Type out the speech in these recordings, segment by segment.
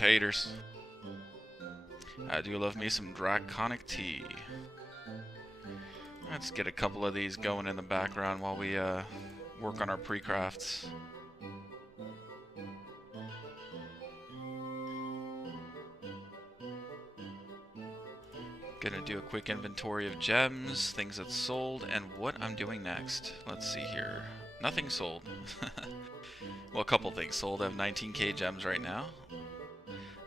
taters. I do love me some draconic tea. Let's get a couple of these going in the background while we work on our pre-crafts. Gonna do a quick inventory of gems, things that sold, and what I'm doing next. Let's see here. Nothing sold. Well, a couple things sold. I have 19k gems right now.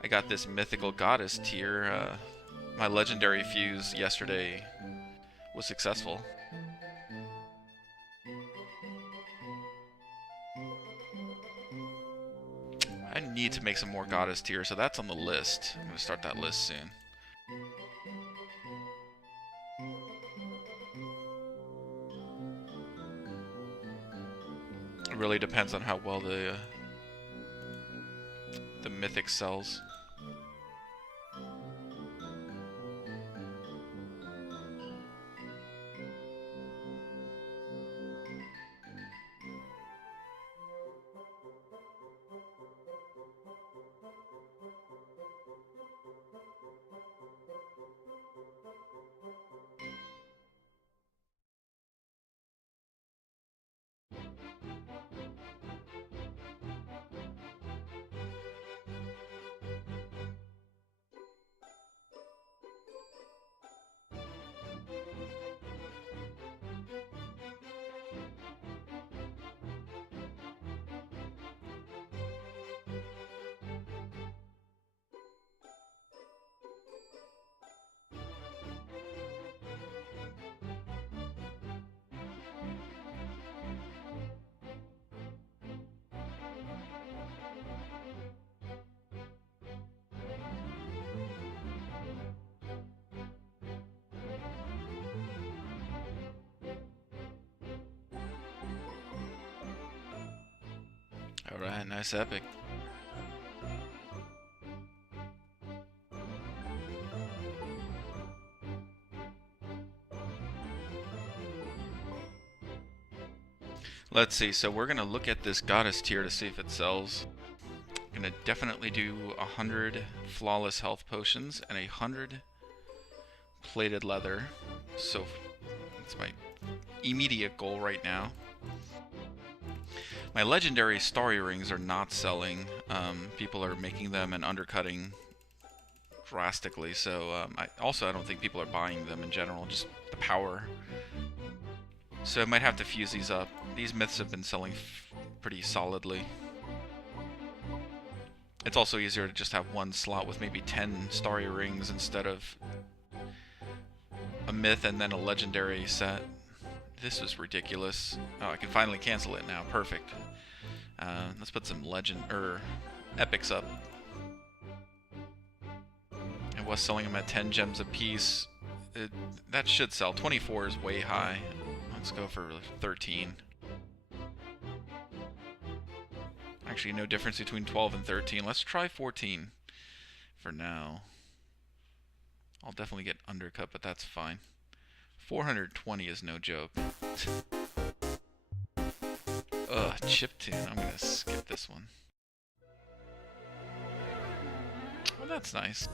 I got this mythical goddess tier. My legendary fuse yesterday was successful. I need to make some more goddess tier, so that's on the list. I'm gonna start that list soon. It really depends on how well the mythic sells. Alright, nice epic. Let's see, so we're gonna look at this goddess tier to see if it sells. I'm gonna definitely do 100 flawless health potions and 100 plated leather. So that's my immediate goal right now. My legendary starry rings are not selling. People are making them and undercutting drastically, so I don't think people are buying them in general, just the power. So I might have to fuse these up. These myths have been selling pretty solidly. It's also easier to just have one slot with maybe 10 starry rings instead of a myth and then a legendary set. This is ridiculous. Oh, I can finally cancel it now. Perfect. Let's put some epics up. I was selling them at 10 gems a piece. That should sell. 24 is way high. Let's go for 13. Actually, no difference between 12 and 13. Let's try 14 for now. I'll definitely get undercut, but that's fine. 420 is no joke. Ugh, chiptune. I'm gonna skip this one. Well, that's nice.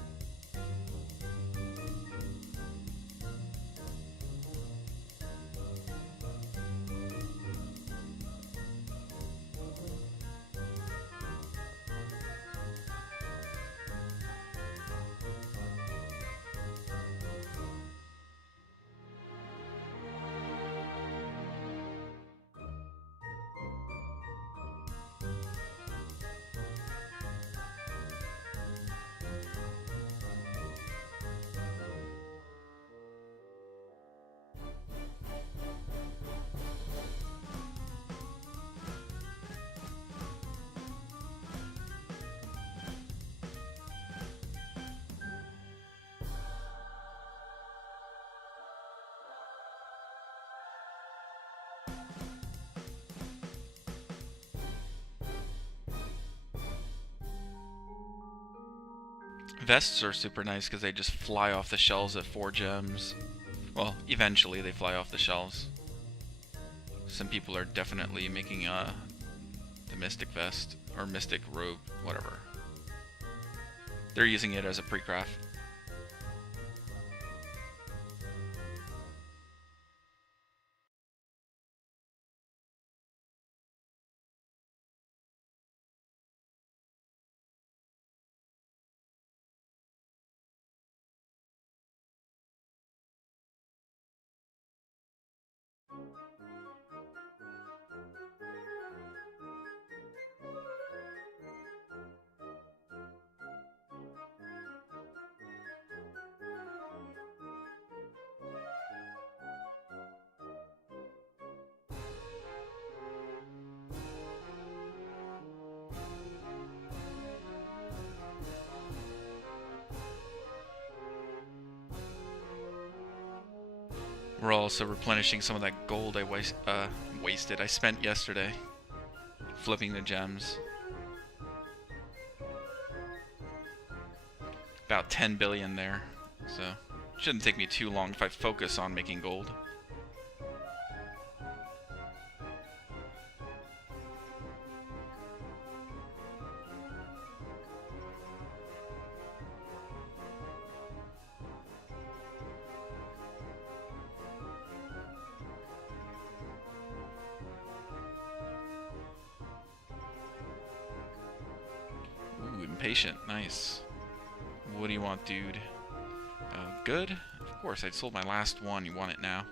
Vests are super nice because they just fly off the shelves at 4 gems. Well, eventually they fly off the shelves. Some people are definitely making the Mystic Vest, or Mystic Robe, whatever. They're using it as a pre-craft. We're also replenishing some of that gold I wasted. I spent yesterday flipping the gems. About 10 billion there, so shouldn't take me too long if I focus on making gold. Ooh, impatient, nice. What do you want, dude? Good? Of course, I sold my last one. You want it now?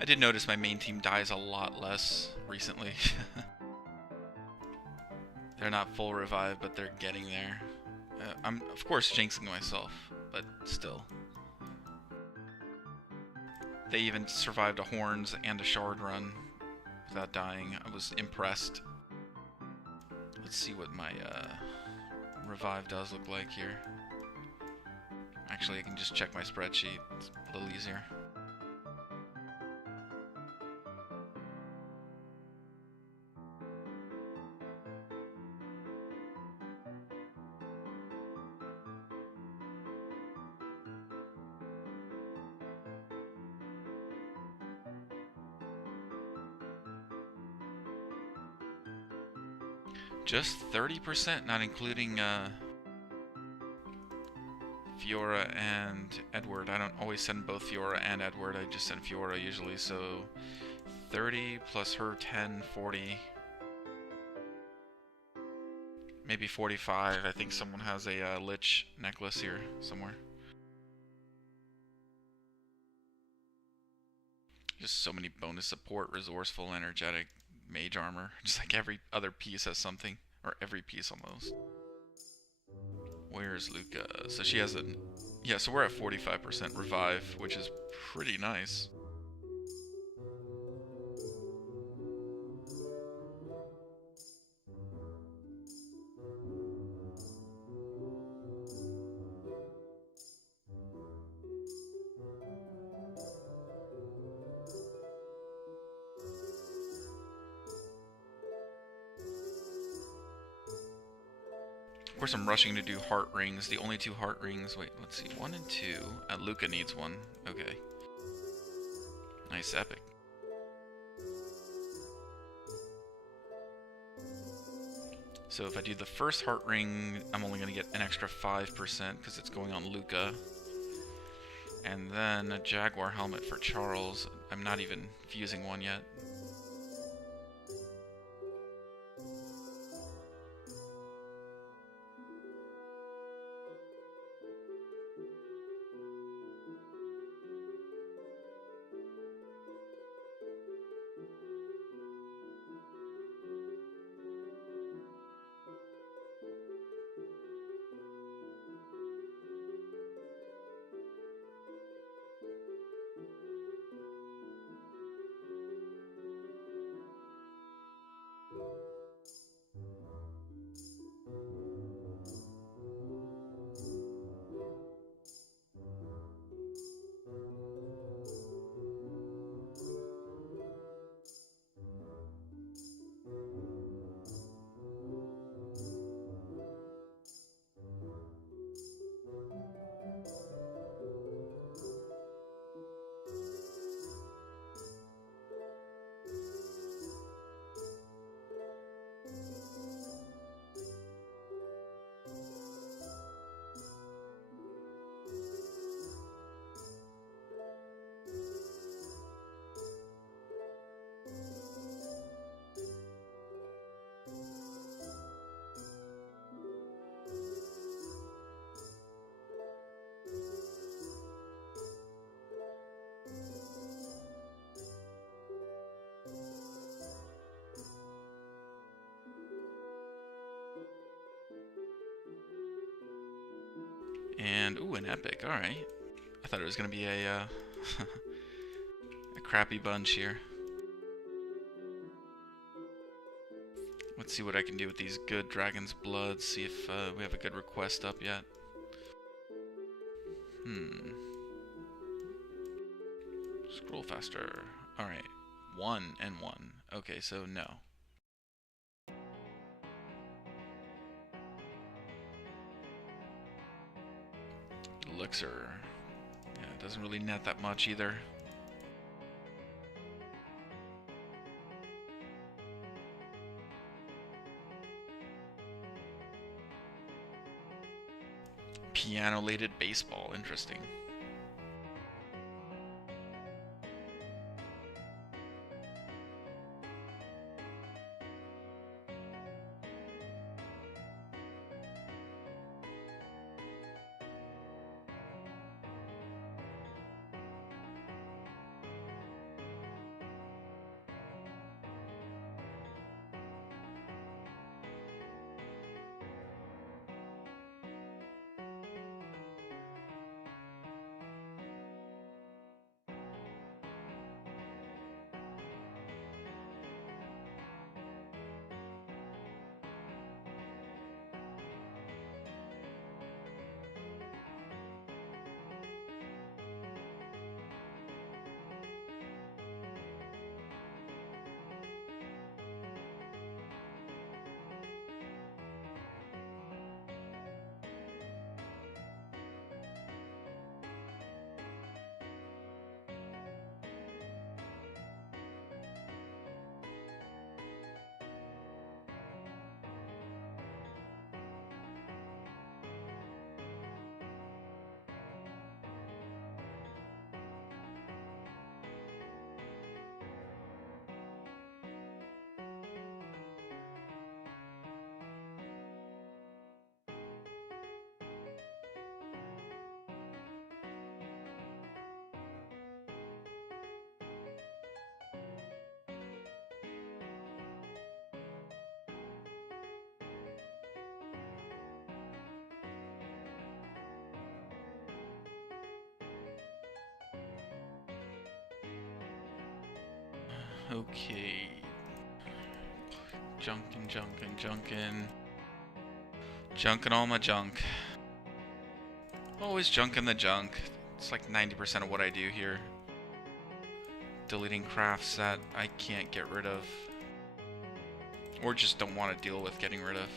I did notice my main team dies a lot less recently. They're not full revive, but they're getting there. I'm, of course, jinxing myself, but still. They even survived a Horns and a Shard run without dying. I was impressed. Let's see what my revive does look like here. Actually, I can just check my spreadsheet. It's a little easier. Just 30%, not including Fiora and Edward. I don't always send both Fiora and Edward, I just send Fiora usually, so 30 plus her 10, 40. Maybe 45. I think someone has a Lich necklace here somewhere. Just so many bonus support, resourceful, energetic, mage armor. Just like every other piece has something. Or every piece almost. Where's Luca? So she has a... Yeah, so we're at 45% revive, which is pretty nice. Of course, I'm rushing to do heart rings. The only 2 heart rings. Wait, let's see. 1 and 2. Luca needs 1. Okay. Nice epic. So if I do the first heart ring, I'm only going to get an extra 5% because it's going on Luca. And then a Jaguar helmet for Charles. I'm not even fusing one yet. And, ooh, an epic, alright. I thought it was going to be a crappy bunch here. Let's see what I can do with these good Dragon's Bloods, see if we have a good request up yet. Scroll faster. Alright, 1 and 1. Okay, so no. Elixir. Yeah, it doesn't really net that much either. Piano-lated baseball, interesting. Okay. Junkin'. Junkin' all my junk. Always junkin' the junk. It's like 90% of what I do here. Deleting crafts that I can't get rid of. Or just don't want to deal with getting rid of.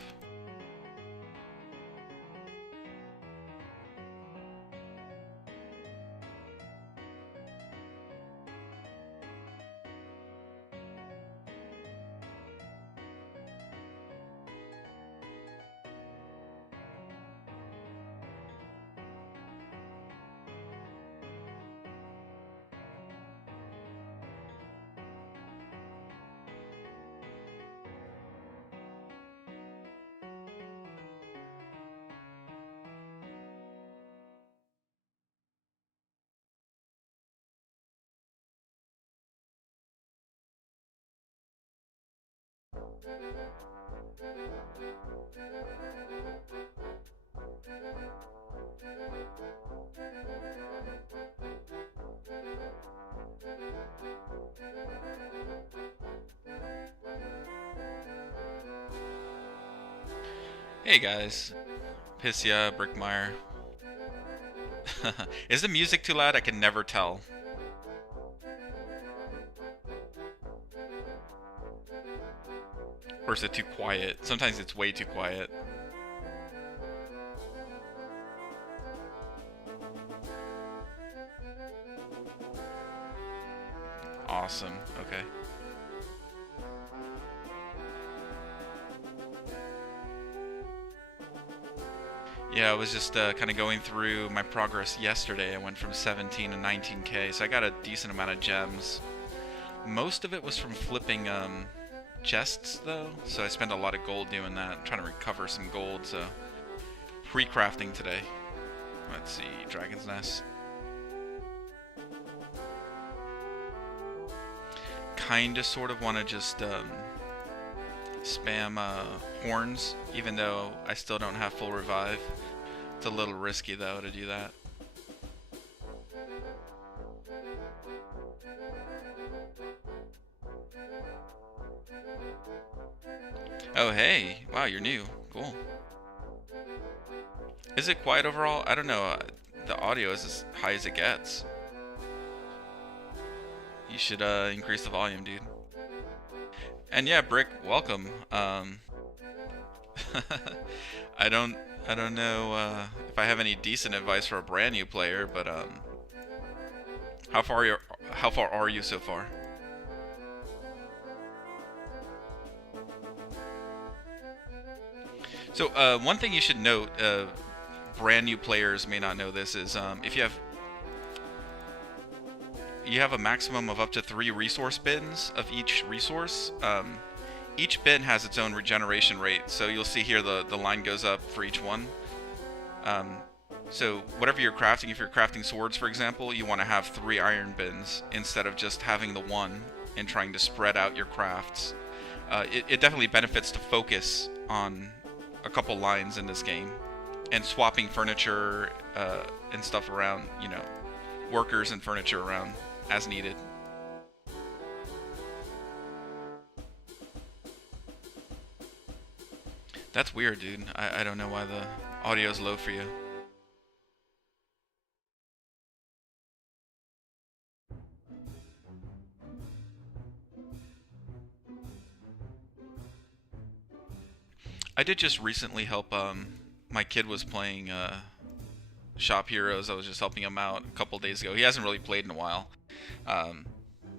Hey guys, Pissia, Brickmeyer. Is the music too loud? I can never tell. Or is it too quiet? Sometimes it's way too quiet. Awesome, okay. Yeah, I was just kind of going through my progress yesterday. I went from 17 to 19k, so I got a decent amount of gems. Most of it was from flipping chests, though, so I spent a lot of gold doing that, trying to recover some gold, so... Pre-crafting today. Let's see, Dragon's Nest. Kinda sort of want to just spam horns, even though I still don't have full revive. It's a little risky though to do that. Oh hey, wow, you're new. Cool. Is it quiet overall? I don't know. The audio is as high as it gets. You should increase the volume, dude. And yeah, Brick, welcome. I don't know if I have any decent advice for a brand new player, but how far are you so far? So one thing you should note, brand new players may not know this, is if you have a maximum of up to 3 resource bins of each resource. Each bin has its own regeneration rate, so you'll see here the line goes up for each one. So whatever you're crafting, if you're crafting swords, for example, you want to have 3 iron bins instead of just having the one and trying to spread out your crafts. It definitely benefits to focus on a couple lines in this game and swapping furniture and stuff around, you know, workers and furniture around as needed. That's weird, dude. I don't know why the audio is low for you. I did just recently help, my kid was playing Shop Heroes. I was just helping him out a couple days ago. He hasn't really played in a while.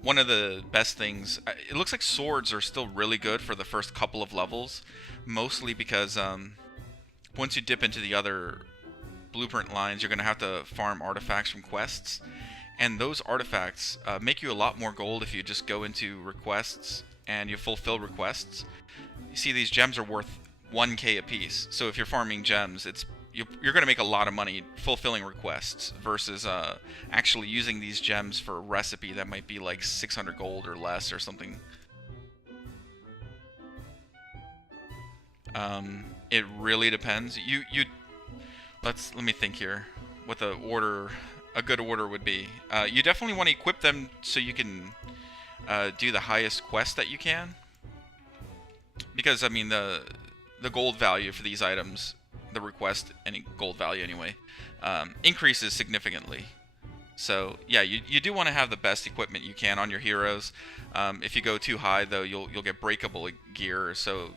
One of the best things, it looks like swords are still really good for the first couple of levels, mostly because once you dip into the other blueprint lines, you're going to have to farm artifacts from quests, and those artifacts make you a lot more gold if you just go into requests and you fulfill requests. You see, these gems are worth 1k a piece, so if you're farming gems, you're going to make a lot of money fulfilling requests versus actually using these gems for a recipe that might be like 600 gold or less or something. It really depends. Let me think here. What a good order would be. You definitely want to equip them so you can do the highest quest that you can, because I mean the gold value for these items, the request any gold value anyway, increases significantly. So yeah, you do want to have the best equipment you can on your heroes. If you go too high though, you'll get breakable gear. So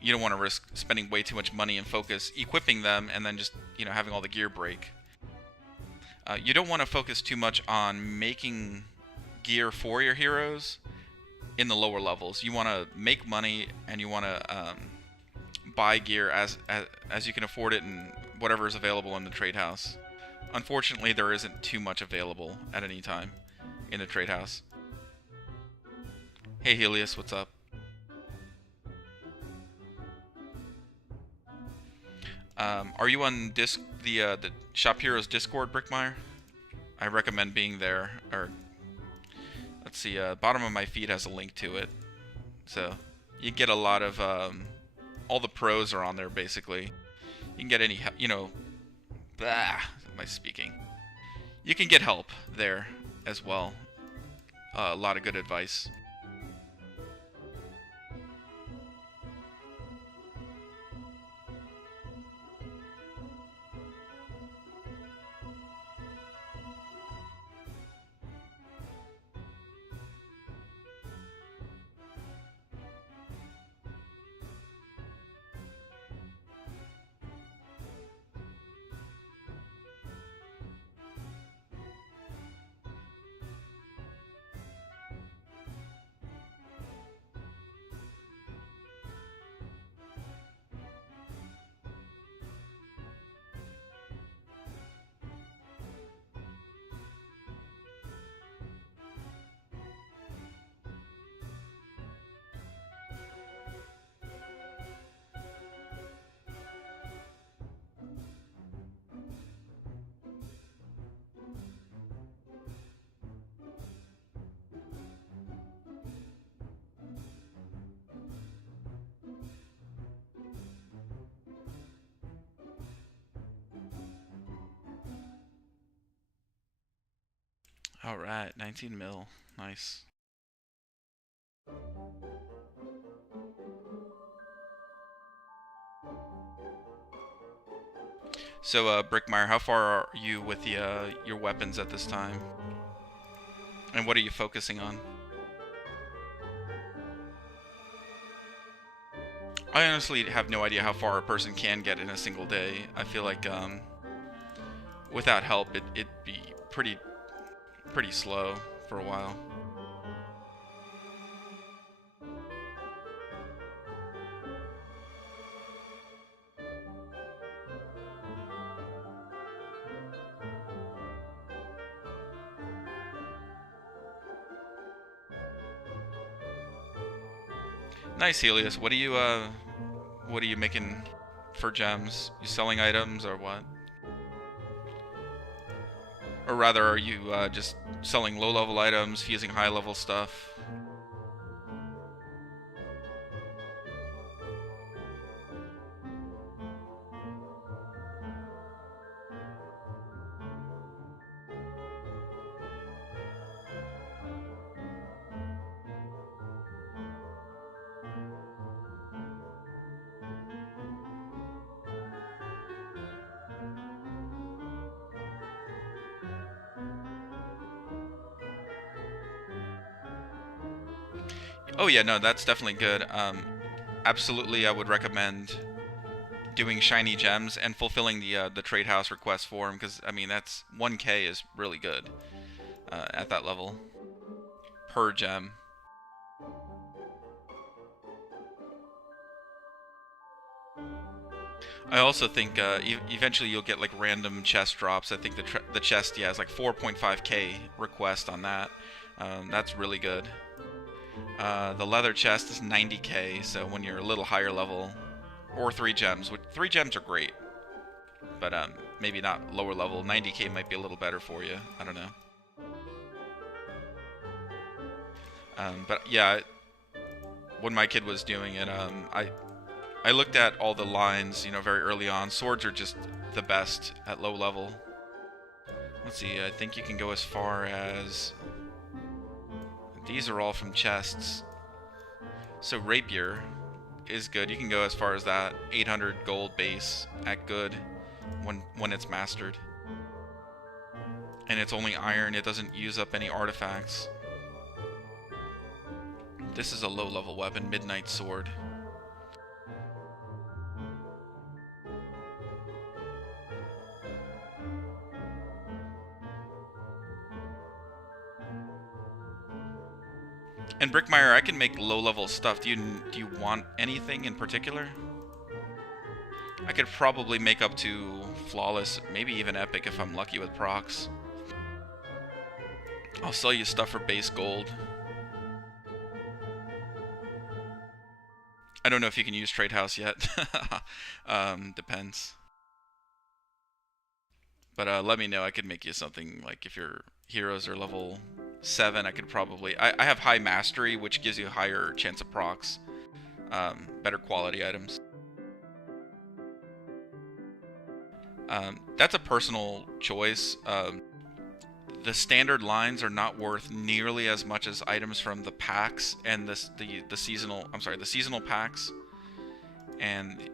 you don't want to risk spending way too much money and focus equipping them and then just having all the gear break. You don't want to focus too much on making gear for your heroes in the lower levels. You want to make money and you want to buy gear as you can afford it and whatever is available in the trade house. Unfortunately, there isn't too much available at any time in the trade house. Hey Helios, what's up? Are you on the Shop Heroes Discord, Brickmeyer? I recommend being there. Or let's see, bottom of my feed has a link to it, so you get a lot of all the pros are on there basically. You can get any am I speaking? You can get help there as well. A lot of good advice. All right, 19 mil, nice. So, Brickmeyer, how far are you with the your weapons at this time? And what are you focusing on? I honestly have no idea how far a person can get in a single day. I feel like without help, it'd be pretty slow for a while. Nice, Helios. What are you making for gems? You selling items or what? Or rather, are you just selling low-level items, fusing high-level stuff? Oh yeah, no, that's definitely good. Absolutely, I would recommend doing shiny gems and fulfilling the trade house request for them, because I mean that's 1K is really good at that level per gem. I also think eventually you'll get like random chest drops. I think the chest, yeah, is like 4.5K request on that. That's really good. The leather chest is 90K, so when you're a little higher level, or 3 gems. 3 gems are great, but maybe not lower level. 90K might be a little better for you. I don't know. But yeah, when my kid was doing it, I looked at all the lines, very early on. Swords are just the best at low level. Let's see, I think you can go as far as These are all from chests. So rapier is good. You can go as far as that. 800 gold base at good when it's mastered. And it's only iron. It doesn't use up any artifacts. This is a low level weapon, Midnight Sword. And Brickmeyer, I can make low-level stuff. Do you want anything in particular? I could probably make up to flawless, maybe even epic if I'm lucky with procs. I'll sell you stuff for base gold. I don't know if you can use Trade House yet. Depends. But let me know. I could make you something like if your heroes are level 7, I could probably... I have high mastery, which gives you a higher chance of procs. Better quality items. That's a personal choice. The standard lines are not worth nearly as much as items from the packs and the seasonal... I'm sorry, the seasonal packs. And...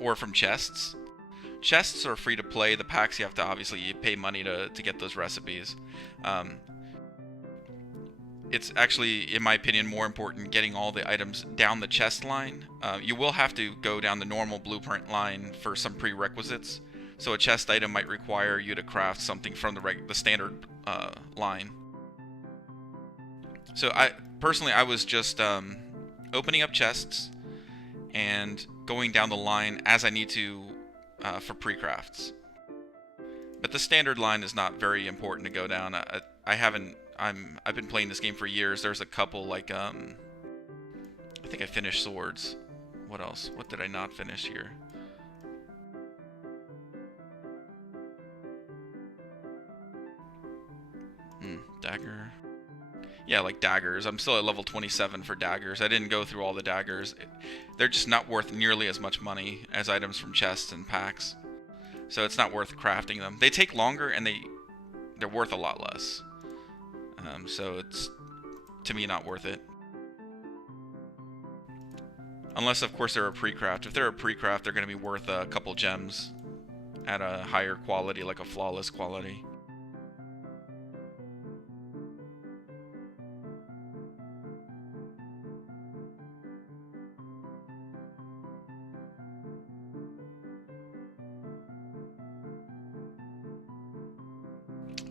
or from chests. Chests are free to play. The packs you have to obviously pay money to get those recipes. It's actually, in my opinion, more important getting all the items down the chest line. You will have to go down the normal blueprint line for some prerequisites. So a chest item might require you to craft something from the standard line. So personally, I was just opening up chests and going down the line as I need to for precrafts. But the standard line is not very important to go down. I've been playing this game for years. There's a couple like I think I finished swords. What else? What did I not finish here? Dagger. Yeah, like daggers. I'm still at level 27 for daggers. I didn't go through all the daggers. They're just not worth nearly as much money as items from chests and packs. So it's not worth crafting them. They take longer and they're worth a lot less. So it's, to me, not worth it. Unless, of course, they're a precraft. If they're a precraft, they're going to be worth a couple gems at a higher quality, like a flawless quality.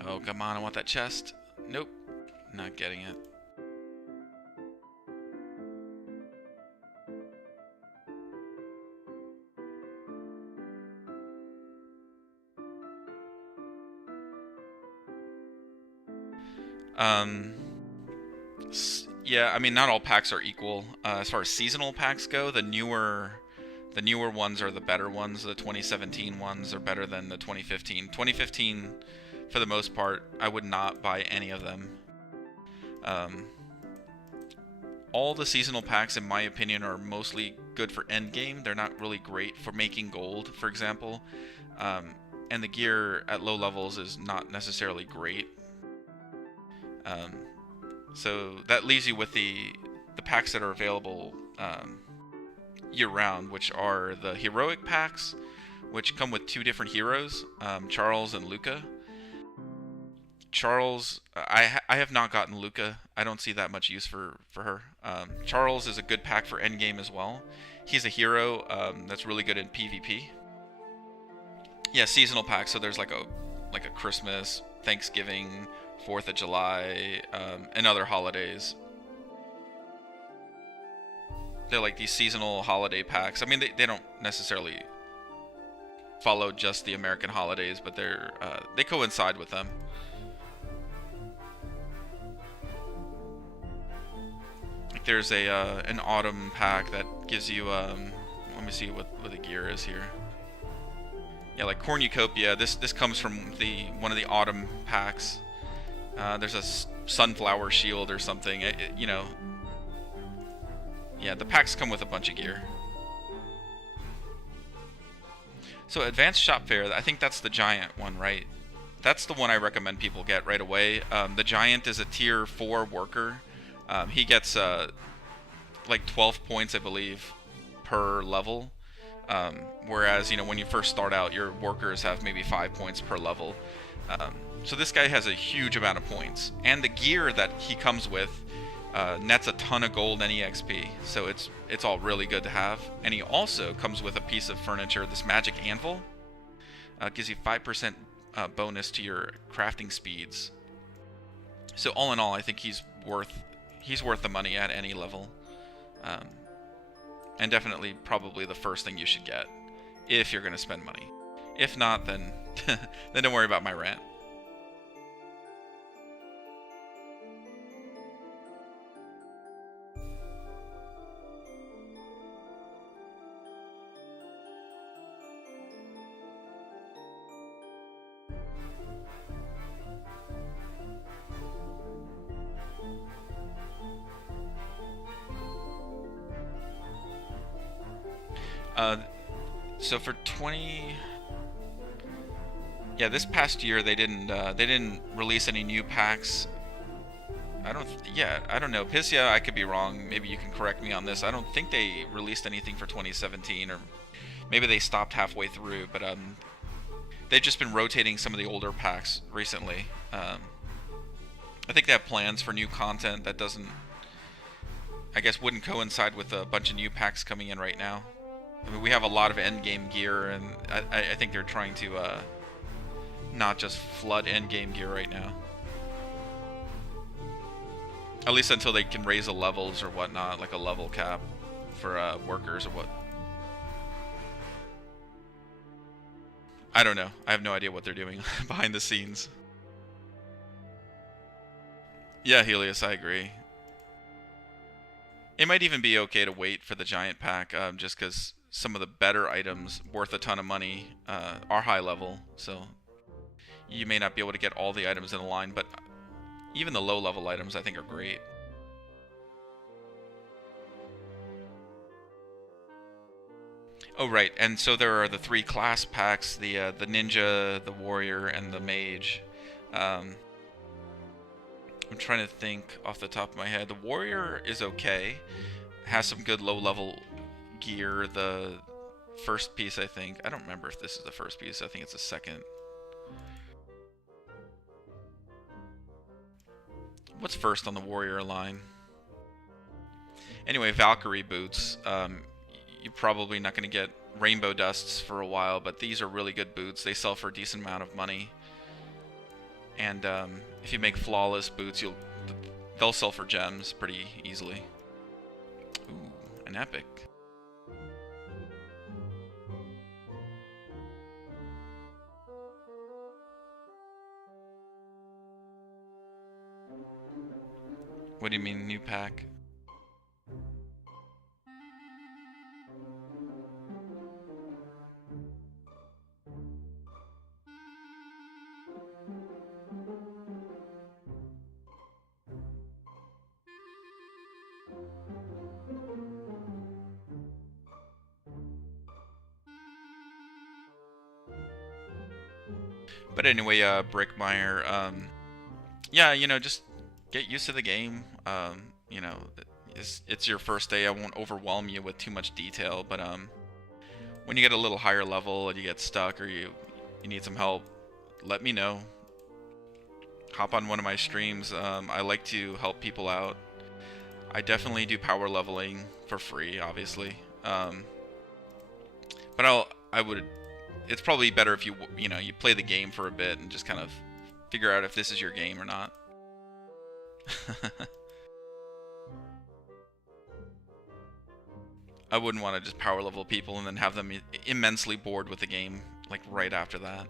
Oh, come on, I want that chest. Nope, not getting it. Yeah, I mean, not all packs are equal. As far as seasonal packs go, the newer ones are the better ones. The 2017 ones are better than the 2015. 2015, for the most part, I would not buy any of them. All the seasonal packs, in my opinion, are mostly good for endgame. They're not really great for making gold, for example. And the gear at low levels is not necessarily great. So that leaves you with the packs that are available year-round, which are the heroic packs, which come with two different heroes, Charles and Luca. Charles, I have not gotten Luca. I don't see that much use for her. Charles is a good pack for endgame as well. He's a hero that's really good in PvP. Yeah, seasonal packs. So there's like a Christmas, Thanksgiving, 4th of July, and other holidays. They're like these seasonal holiday packs. I mean, they don't necessarily follow just the American holidays, but they coincide with them. Like there's an autumn pack that gives you let me see what the gear is here. Yeah, like Cornucopia. This comes from one of the autumn packs. There's a sunflower shield or something. You know. Yeah, the packs come with a bunch of gear. So Advanced Shop Fair, I think that's the giant one, right? That's the one I recommend people get right away. The Giant is a tier 4 worker. He gets like 12 points, I believe, per level. Whereas, when you first start out, your workers have maybe 5 points per level. So this guy has a huge amount of points. And the gear that he comes with nets a ton of gold and EXP. So it's all really good to have. And he also comes with a piece of furniture, this magic anvil. Gives you 5% bonus to your crafting speeds. So all in all, I think he's worth the money at any level. And definitely probably the first thing you should get if you're going to spend money. If not, then then don't worry about my rant. So for 20, yeah, this past year they didn't release any new packs. I don't know. Pissia, I could be wrong. Maybe you can correct me on this. I don't think they released anything for 2017, or maybe they stopped halfway through. But they've just been rotating some of the older packs recently. I think they have plans for new content that I guess, wouldn't coincide with a bunch of new packs coming in right now. I mean, we have a lot of endgame gear, and I think they're trying to not just flood endgame gear right now. At least until they can raise the levels or whatnot, like a level cap for workers or what. I don't know. I have no idea what they're doing behind the scenes. Yeah, Helios, I agree. It might even be okay to wait for the giant pack, just because some of the better items worth a ton of money are high level, so you may not be able to get all the items in the line, but even the low level items I think are great. Oh right, and so there are the 3 class packs: the ninja, the warrior, and the mage. I'm trying to think off the top of my head. The warrior is okay, has some good low level gear. The first piece, I think. I don't remember if this is the first piece. I think it's the second. What's first on the warrior line? Anyway, Valkyrie boots. You're probably not going to get rainbow dusts for a while, but these are really good boots. They sell for a decent amount of money. And if you make flawless boots, they'll sell for gems pretty easily. Ooh, an epic. What do you mean, new pack? But anyway, Brickmeyer, yeah, just get used to the game. It's your first day. I won't overwhelm you with too much detail, but when you get a little higher level and you get stuck or you need some help, let me know. Hop on one of my streams. I like to help people out. I definitely do power leveling for free, obviously. But I would. It's probably better if you play the game for a bit and just kind of figure out if this is your game or not. I wouldn't want to just power level people and then have them immensely bored with the game like right after that.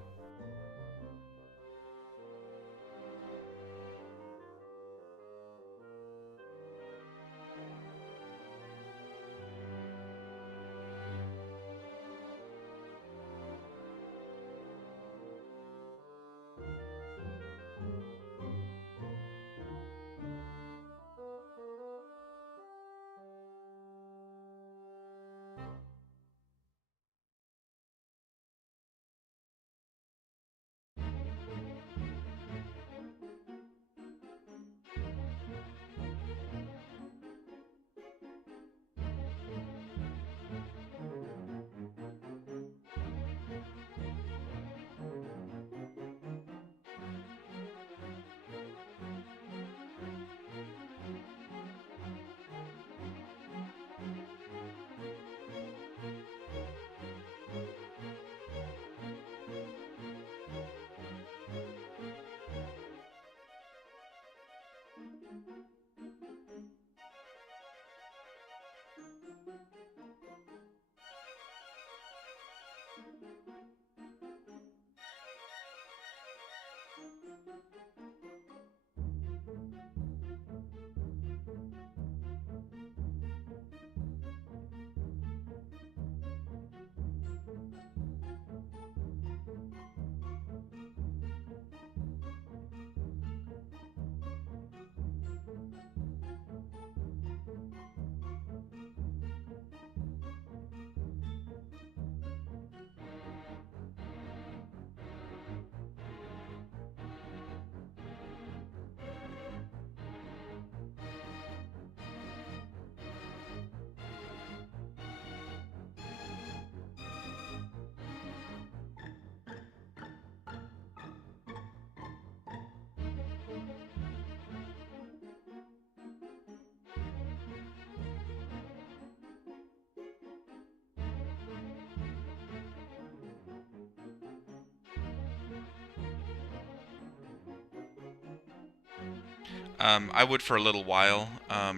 I would for a little while.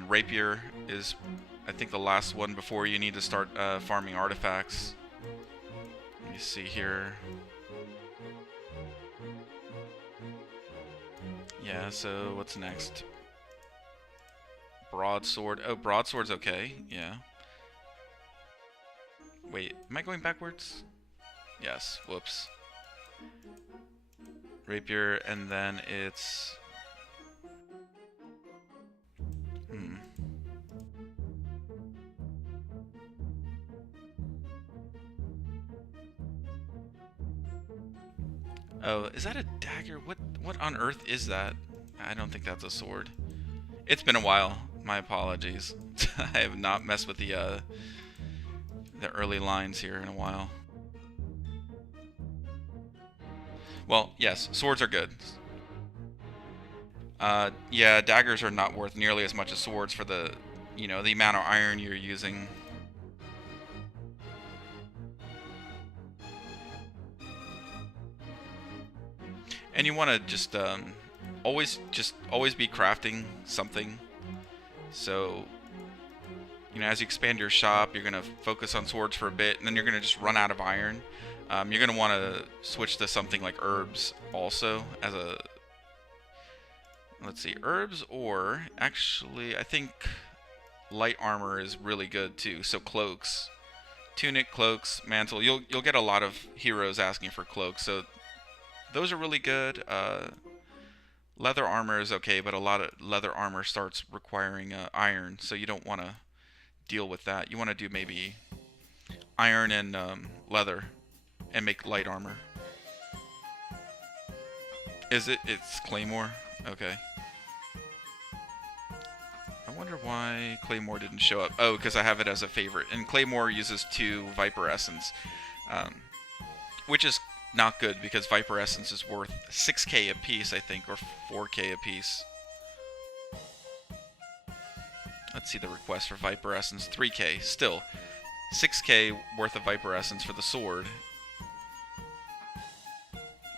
Rapier is, I think, the last one before you need to start farming artifacts. Let me see here. Yeah, so what's next? Broadsword. Oh, broadsword's okay. Yeah. Wait, am I going backwards? Yes. Whoops. Rapier, and then it's... Oh, is that a dagger? What on earth is that? I don't think that's a sword. It's been a while. My apologies. I have not messed with the early lines here in a while. Well, yes, swords are good. Yeah, daggers are not worth nearly as much as swords for the, you know, the amount of iron you're using. And you want to just always be crafting something. So, you know, as you expand your shop, you're gonna focus on swords for a bit, and then you're gonna just run out of iron. You're gonna want to switch to something like herbs also as a... Let's see, herbs, or actually, I think light armor is really good too. So cloaks, tunic, cloaks, mantle. You'll get a lot of heroes asking for cloaks, so those are really good. Leather armor is okay, but a lot of leather armor starts requiring iron, so you don't want to deal with that. You want to do maybe iron and leather and make light armor. Is it? It's Claymore? Okay. I wonder why Claymore didn't show up. Oh, because I have it as a favorite. And Claymore uses 2 Viper Essence, which is not good because Viper Essence is worth 6k a piece, I think, or 4k a piece. Let's see the request for Viper Essence. 3k. Still, 6k worth of Viper Essence for the sword.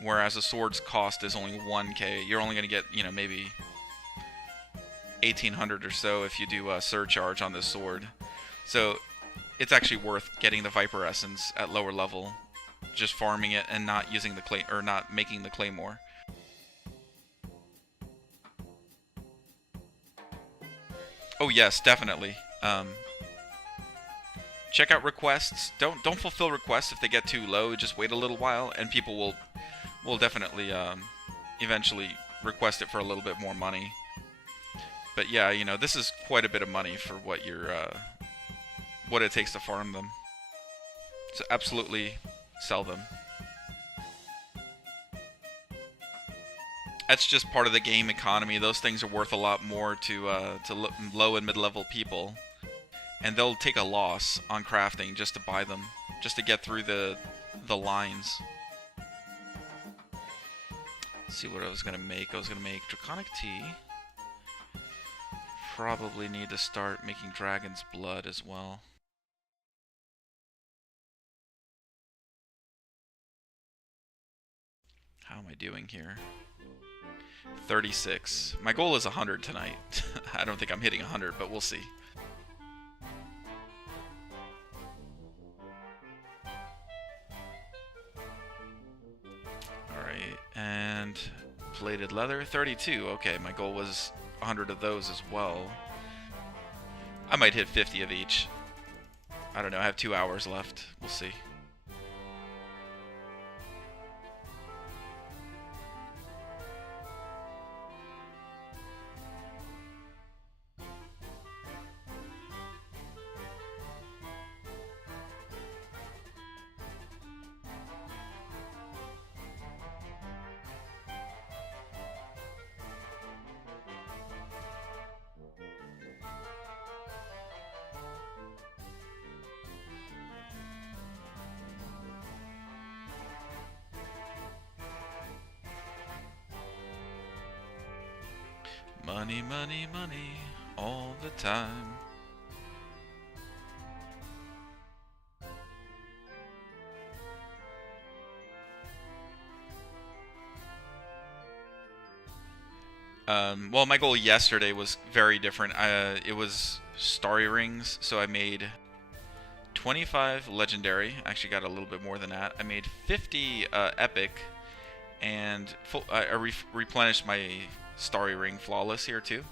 Whereas a sword's cost is only 1k. You're only going to get, you know, maybe 1800 or so if you do a surcharge on this sword. So it's actually worth getting the Viper Essence at lower level, just farming it and not using the not making the Claymore. Oh yes, definitely. Check out requests. Don't fulfill requests if they get too low. Just wait a little while, and people will definitely eventually request it for a little bit more money. But yeah, you know, this is quite a bit of money for what you're what it takes to farm them. So absolutely sell them. That's just part of the game economy. Those things are worth a lot more to low and mid-level people, and they'll take a loss on crafting just to buy them, just to get through the lines. Let's see what I was gonna make. I was gonna make Draconic Tea. Probably need to start making Dragon's Blood as well. How am I doing here? 36. My goal is 100 tonight. I don't think I'm hitting 100, but we'll see. Alright, and plated leather, 32. Okay, my goal was 100 of those as well. I might hit 50 of each. I don't know, I have 2 hours left. We'll see. Money, money, money, all the time. Well, my goal yesterday was very different. It was starry rings, so I made 25 legendary. Actually got a little bit more than that. I made 50 epic, and I replenished my starry ring flawless here too,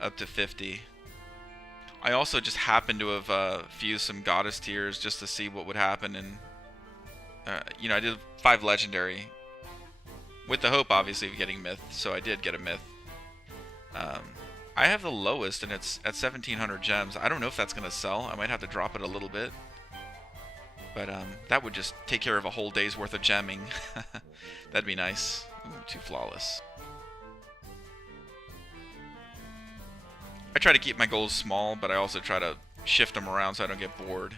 up to 50. I also just happened to have fused some goddess tiers just to see what would happen, and you know, I did 5 legendary with the hope obviously of getting myth, so I did get a myth. I have the lowest and it's at 1700 gems. I don't know if that's gonna sell. I might have to drop it a little bit, but that would just take care of a whole day's worth of gemming. That'd be nice. Ooh, 2 flawless. I try to keep my goals small, but I also try to shift them around so I don't get bored.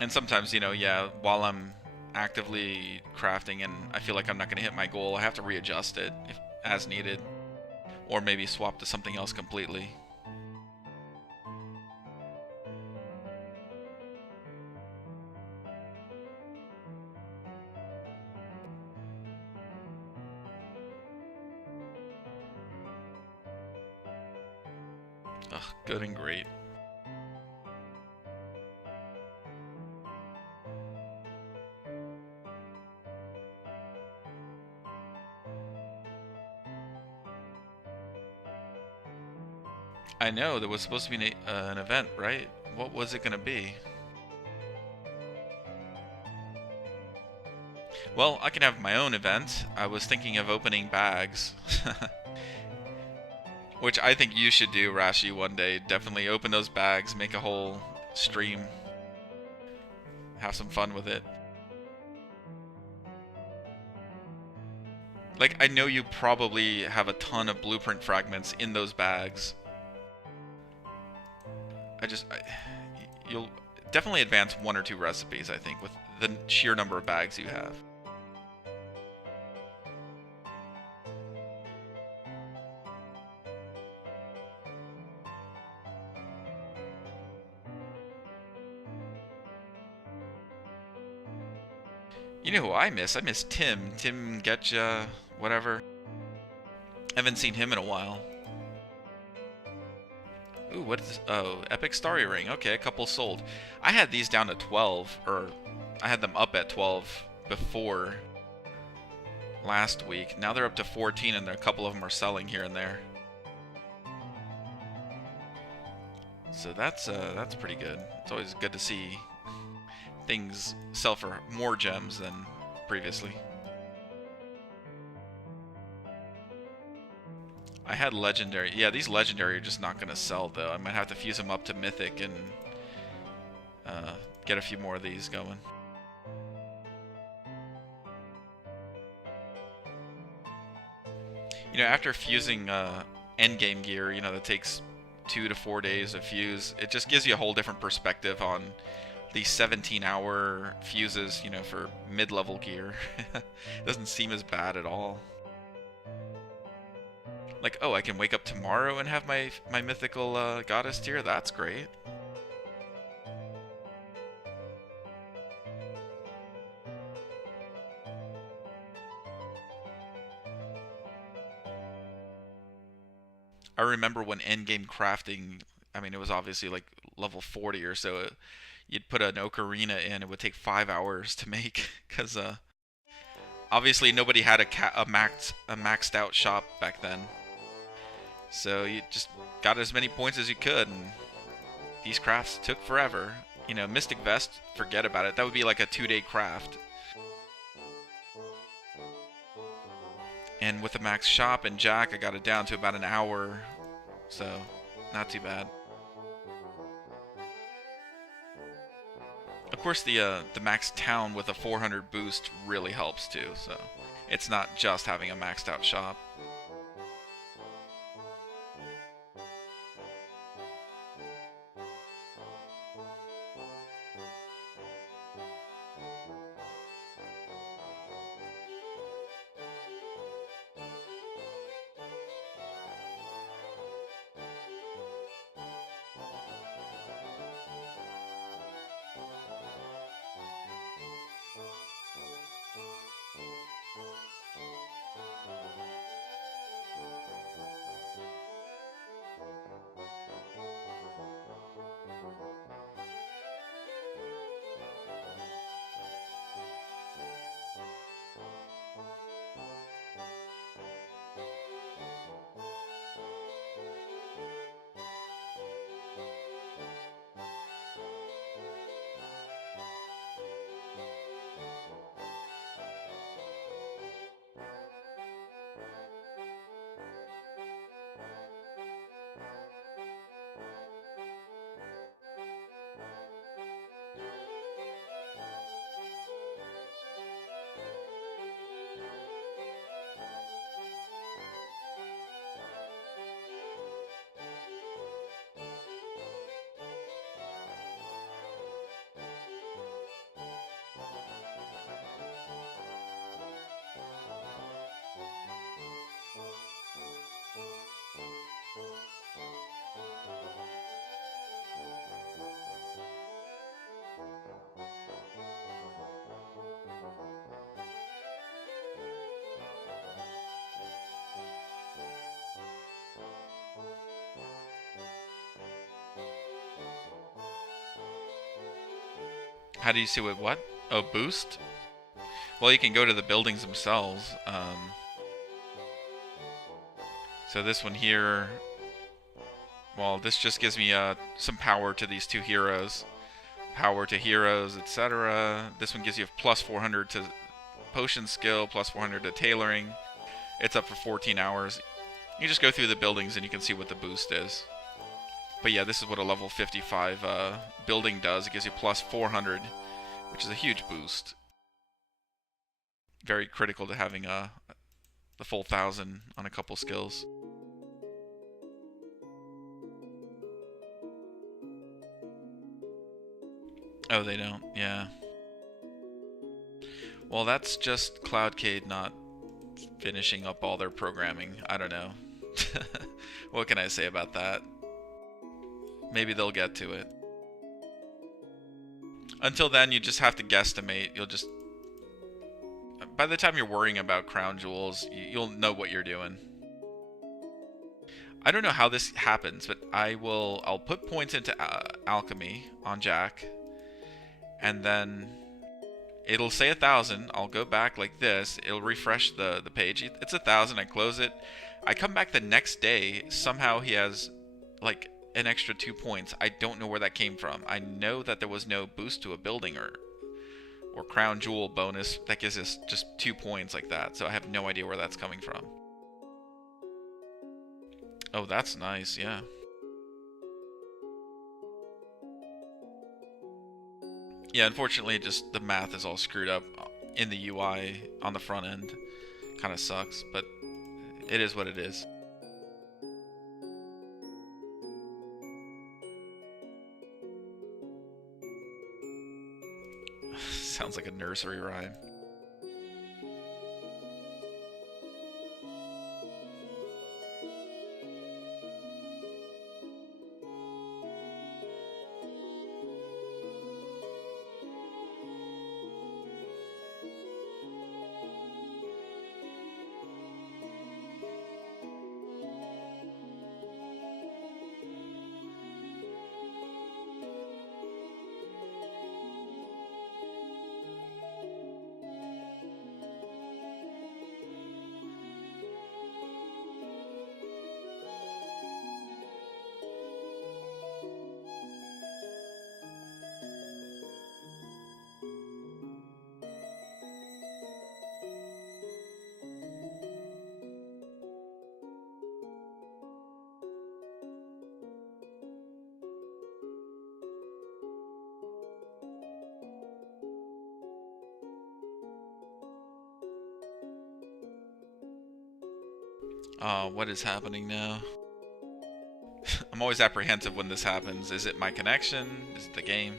And sometimes, you know, yeah, while I'm actively crafting and I feel like I'm not going to hit my goal, I have to readjust it as needed. Or maybe swap to something else completely. Ugh, good and great. I know, there was supposed to be an event, right? What was it going to be? Well, I can have my own event. I was thinking of opening bags. Which I think you should do, Rashi, one day. Definitely open those bags, make a whole stream. Have some fun with it. Like, I know you probably have a ton of blueprint fragments in those bags. You'll definitely advance 1 or 2 recipes, I think, with the sheer number of bags you have. You know who I miss? I miss Tim. Tim Getcha, whatever. I haven't seen him in a while. Ooh, what is this? Oh, Epic Starry Ring. Okay, a couple sold. I had these down to 12, or I had them up at 12 before last week. Now they're up to 14, and a couple of them are selling here and there. So that's pretty good. It's always good to see things sell for more gems than previously. I had legendary. Yeah, these legendary are just not going to sell, though. I might have to fuse them up to mythic and get a few more of these going. You know, after fusing endgame gear, you know, that takes 2 to 4 days to fuse, it just gives you a whole different perspective on these 17-hour fuses, you know, for mid-level gear. Doesn't seem as bad at all. Like, oh, I can wake up tomorrow and have my mythical goddess tier? That's great. I remember when endgame crafting, I mean, it was obviously like level 40 or so. You'd put an ocarina in, it would take 5 hours to make because obviously nobody had a maxed out shop back then. So you just got as many points as you could, and these crafts took forever. You know, Mystic Vest, forget about it. That would be like a 2-day craft. And with the max shop and Jack, I got it down to about an hour. So, not too bad. Of course, the max town with a 400 boost really helps too. So, it's not just having a maxed out shop. How do you see what? Oh, boost? Well, you can go to the buildings themselves. So this one here, well, this just gives me some power to these two heroes. Power to heroes, etc. This one gives you a plus 400 to potion skill, plus 400 to tailoring. It's up for 14 hours. You just go through the buildings and you can see what the boost is. But yeah, this is what a level 55 building does. It gives you plus 400, which is a huge boost. Very critical to having the full 1,000 on a couple skills. Oh, they don't? Yeah. Well, that's just Cloudcade not finishing up all their programming. I don't know. What can I say about that? Maybe they'll get to it. Until then, you just have to guesstimate. You'll just... By the time you're worrying about crown jewels, you'll know what you're doing. I don't know how this happens, but I'll put points into alchemy on Jack, and then it'll say 1,000. I'll go back like this. It'll refresh the page. It's 1,000. I close it. I come back the next day. Somehow he has like an extra 2 points. I don't know where that came from. I know that there was no boost to a building or crown jewel bonus that gives us just 2 points like that. So I have no idea where that's coming from. Oh, that's nice. Yeah. Yeah, unfortunately, just the math is all screwed up in the UI on the front end. Kind of sucks, but it is what it is. Sounds like a nursery rhyme. What is happening now? I'm always apprehensive when this happens. Is it my connection? Is it the game?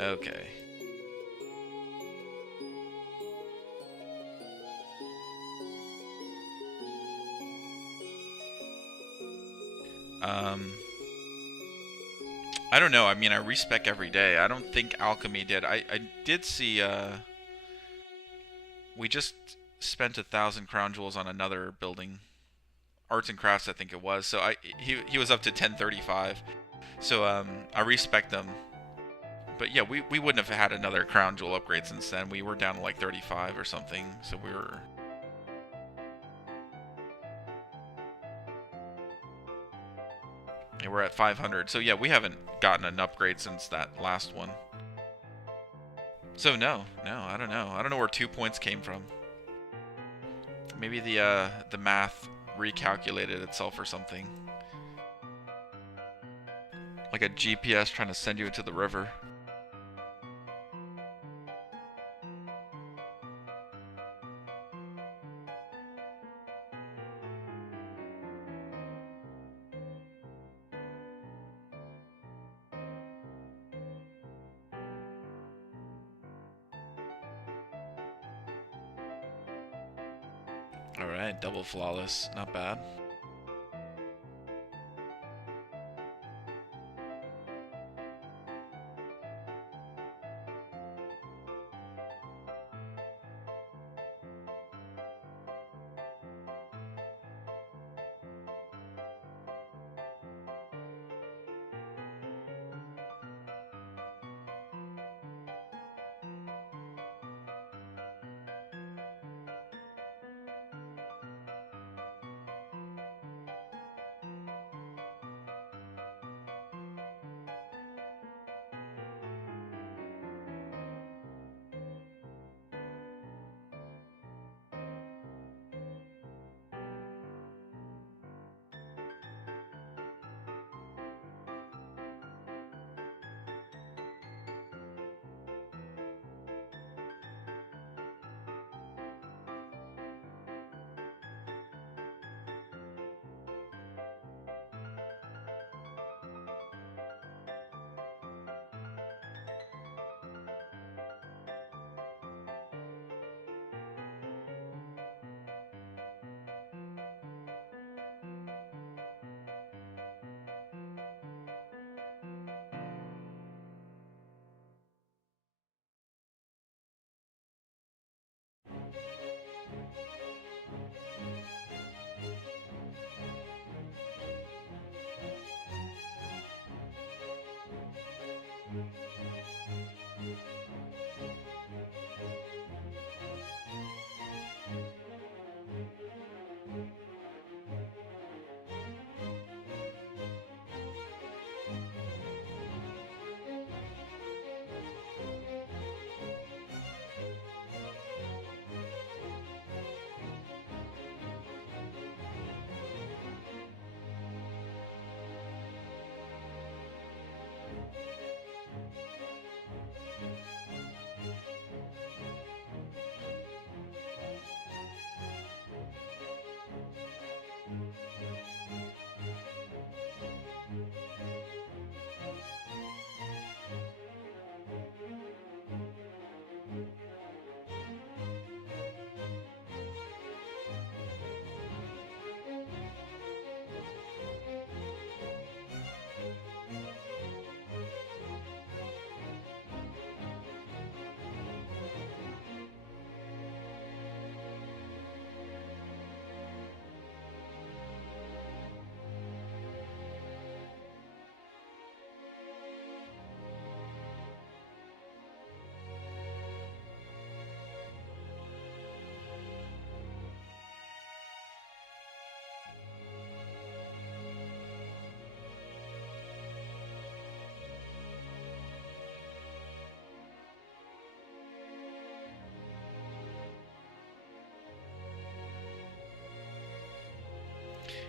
Okay. I don't know. I mean, I respec every day. I don't think Alchemy did. I did see, we just spent 1,000 crown jewels on another building. Arts and crafts, I think it was. So he was up to 1035. So I respec them. But yeah, we wouldn't have had another crown jewel upgrade since then. We were down to like 35 or something. So we were... Yeah, we're at 500. So yeah, we haven't gotten an upgrade since that last one. So no, I don't know. I don't know where 2 points came from. Maybe the math recalculated itself or something. Like a GPS trying to send you into the river. Alright, double flawless. Not bad.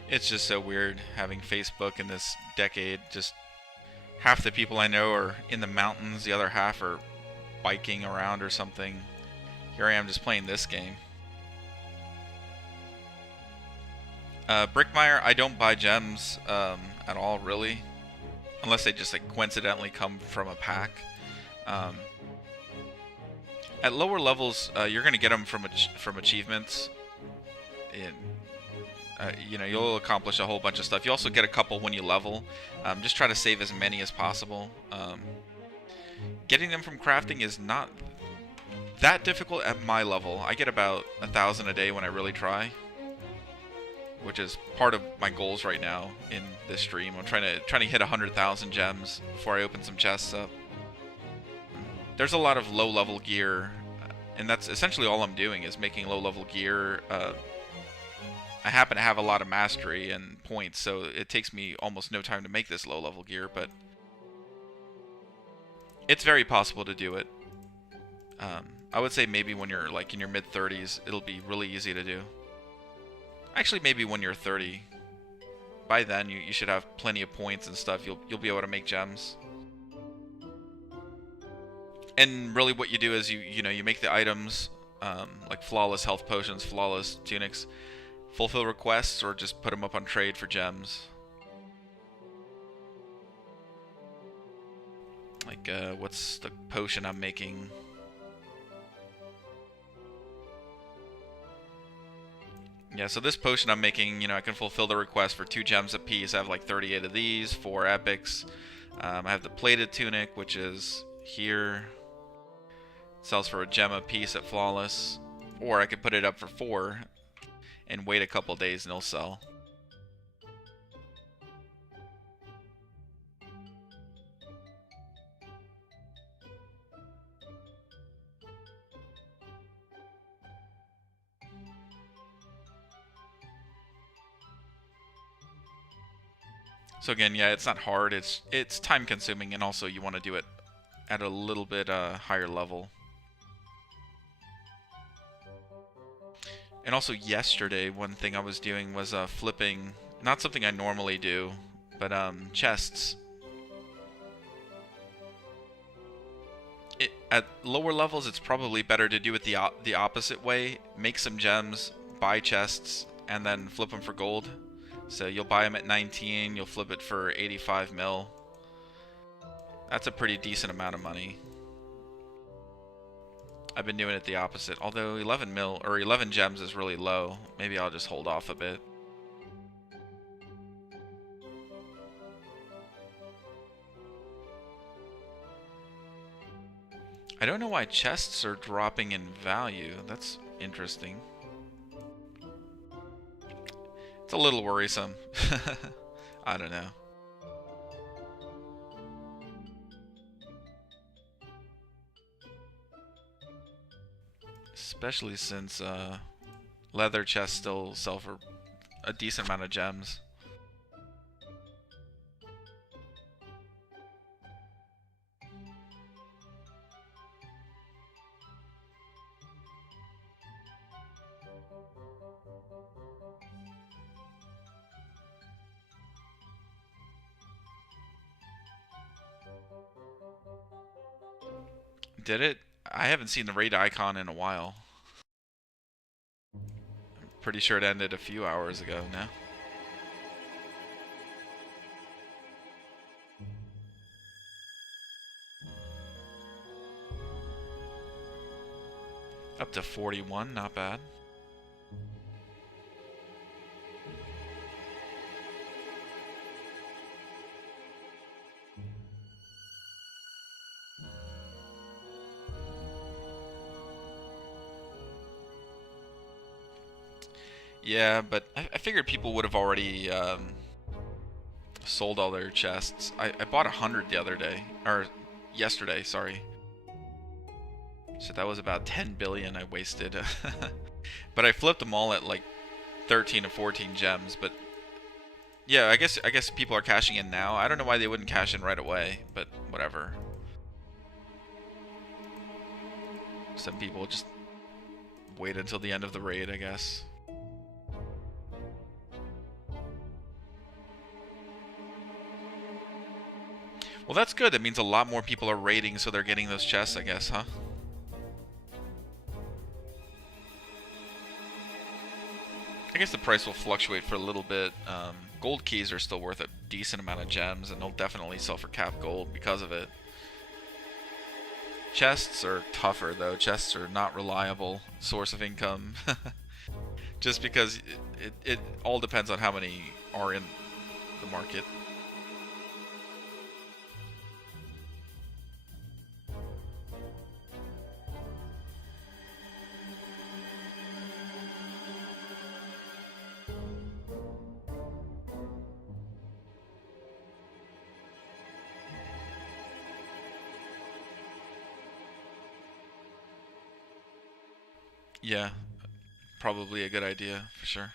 It's just so weird having Facebook in this decade. Just half the people I know are in the mountains, the other half are biking around or something. Here I am just playing this game. Brickmire, I don't buy gems at all, really. Unless they just like coincidentally come from a pack. At lower levels, you're going to get them from achievements. You know, you'll accomplish a whole bunch of stuff. You also get a couple when you level. Just try to save as many as possible. Getting them from crafting is not that difficult at my level. I get about 1,000 a day when I really try, which is part of my goals right now in this stream. I'm trying to hit 100,000 gems before I open some chests up. There's a lot of low-level gear, and that's essentially all I'm doing is making low-level gear. I happen to have a lot of mastery and points, so it takes me almost no time to make this low-level gear, but it's very possible to do it. I would say maybe when you're like in your mid-30s, it'll be really easy to do. Actually, maybe when you're 30. By then, you should have plenty of points and stuff. You'll be able to make gems. And really, what you do is you make the items like flawless health potions, flawless tunics, fulfill requests, or just put them up on trade for gems. Like what's the potion I'm making? Yeah, so this potion I'm making, you know, I can fulfill the request for 2 gems a piece. I have like 38 of these, 4 epics. I have the plated tunic, which is here. It sells for a gem a piece at flawless. Or I could put it up for 4 and wait a couple days and it'll sell. So again, yeah, it's not hard. It's time consuming, and also you want to do it at a little bit higher level. And also yesterday, one thing I was doing was flipping, not something I normally do, but chests. At lower levels, it's probably better to do it the opposite way. Make some gems, buy chests, and then flip them for gold. So you'll buy them at 19, you'll flip it for 85 mil. That's a pretty decent amount of money. I've been doing it the opposite, although 11 mil or 11 gems is really low. Maybe I'll just hold off a bit. I don't know why chests are dropping in value. That's interesting. It's a little worrisome. I don't know. Especially since leather chests still sell for a decent amount of gems. Did it? I haven't seen the raid icon in a while. I'm pretty sure it ended a few hours ago now. Up to 41, not bad. Yeah, but I figured people would have already sold all their chests. I bought 100 the other day, or yesterday, sorry. So that was about 10 billion I wasted. But I flipped them all at like 13 to 14 gems. But yeah, I guess people are cashing in now. I don't know why they wouldn't cash in right away, but whatever. Some people just wait until the end of the raid, I guess. Well, that's good. That means a lot more people are raiding, so they're getting those chests, I guess, huh? I guess the price will fluctuate for a little bit. Gold keys are still worth a decent amount of gems, and they'll definitely sell for cap gold because of it. Chests are tougher though. Chests are not reliable source of income. Just because it all depends on how many are in the market. Yeah, probably a good idea for sure.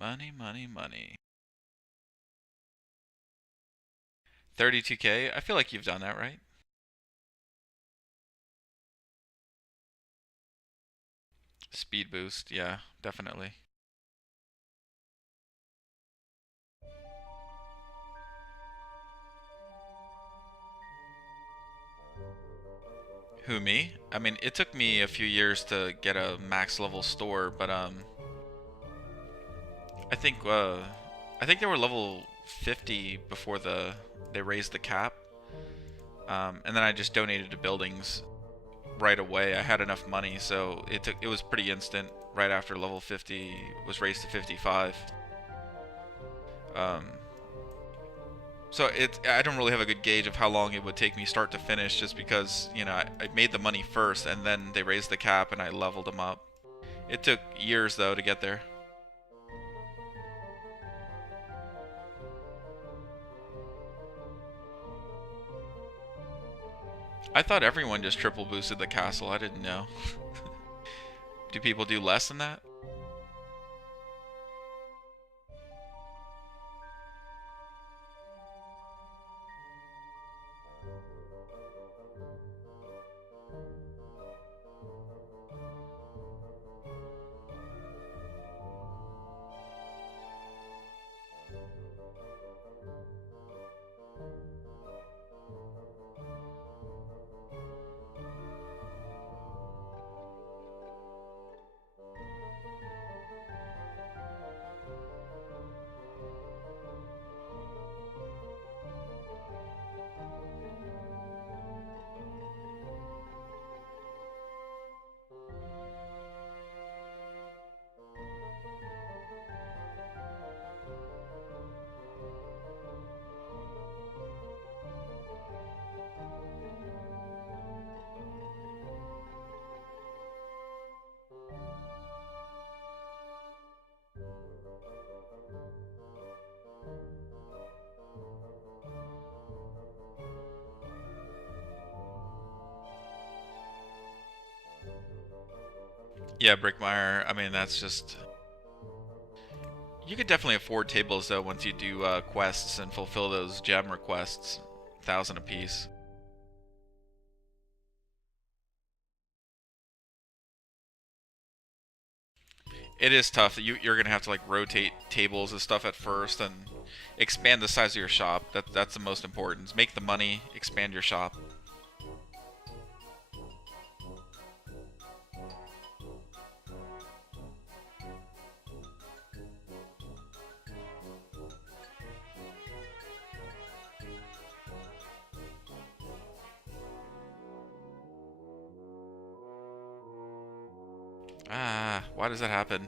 Money, money, money. 32K? I feel like you've done that, right? Speed boost, yeah, definitely. Who, me? I mean, it took me a few years to get a max level store, but I think I think they were level 50 before they raised the cap. And then I just donated to buildings right away. I had enough money, so it was pretty instant. Right after level 50 was raised to 55. Um, so I don't really have a good gauge of how long it would take me start to finish, just because I made the money first, and then they raised the cap, and I leveled them up. It took years though to get there. I thought everyone just triple boosted the castle. I didn't know. Do people do less than that? Yeah, Brickmeyer. I mean, that's just. You could definitely afford tables though once you do quests and fulfill those gem requests, 1,000 apiece. It is tough. You're gonna have to like rotate tables and stuff at first, and expand the size of your shop. That's the most important. Make the money, expand your shop. Ah, why does that happen?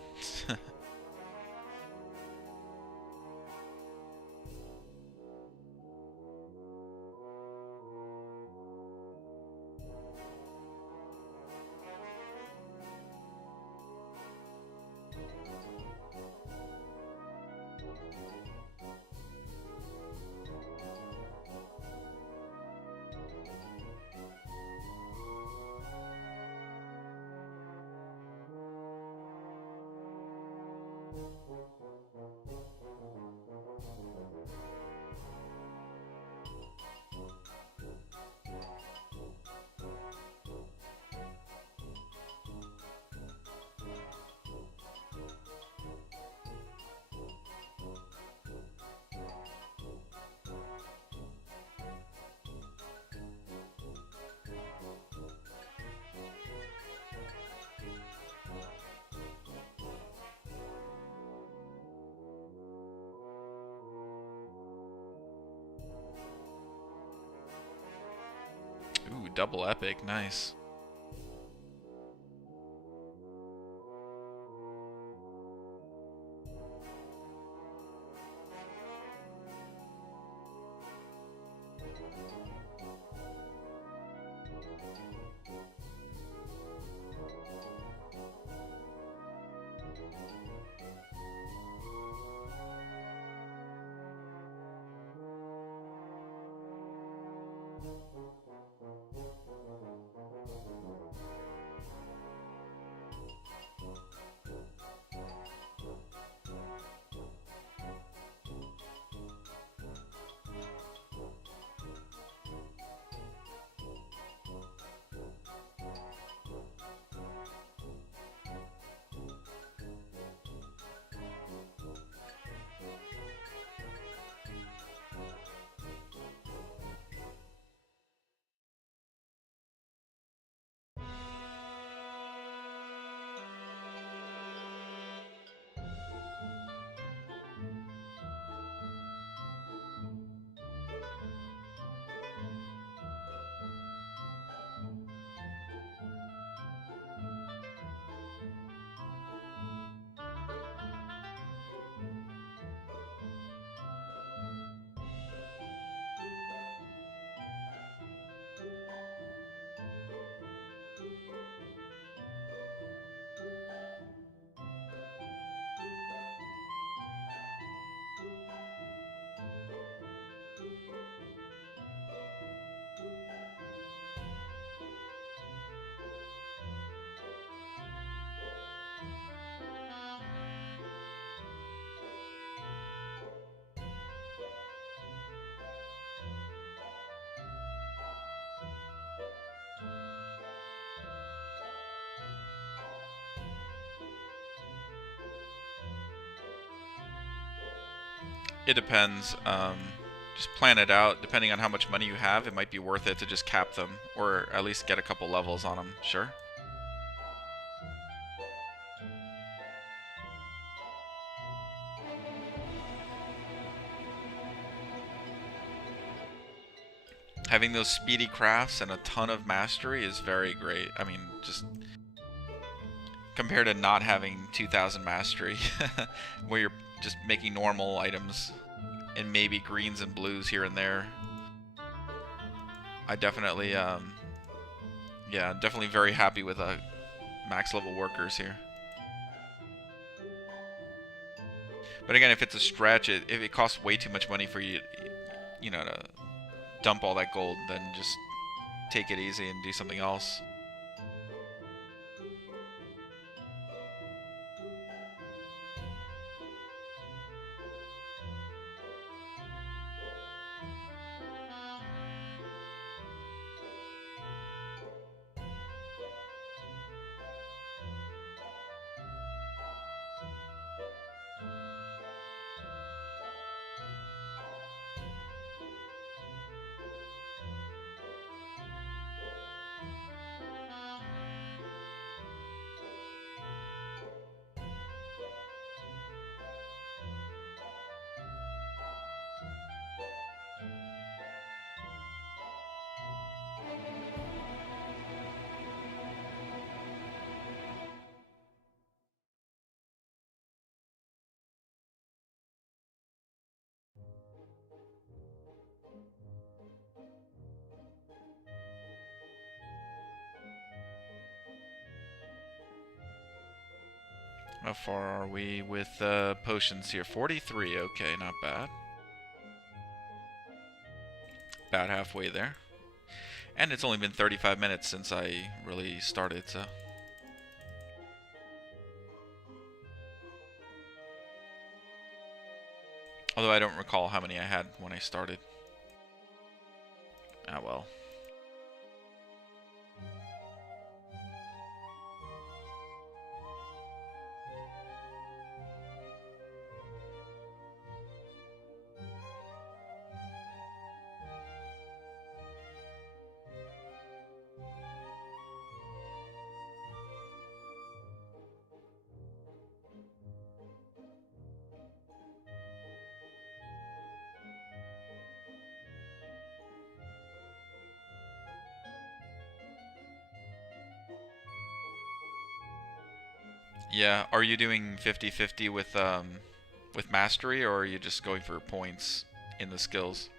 Ooh, double epic, nice. It depends. Just plan it out. Depending on how much money you have, it might be worth it to just cap them, or at least get a couple levels on them. Sure. Having those speedy crafts and a ton of mastery is very great. I mean, just compared to not having 2,000 mastery, where you're just making normal items and maybe greens and blues here and there. I definitely, yeah, definitely very happy with max level workers here. But again, if it's a stretch, if it costs way too much money for you, you know, to dump all that gold, then just take it easy and do something else. How far are we with potions here? 43, okay, not bad. About halfway there. And it's only been 35 minutes since I really started, so... Although I don't recall how many I had when I started. Ah well. Yeah, are you doing 50-50 with mastery, or are you just going for points in the skills?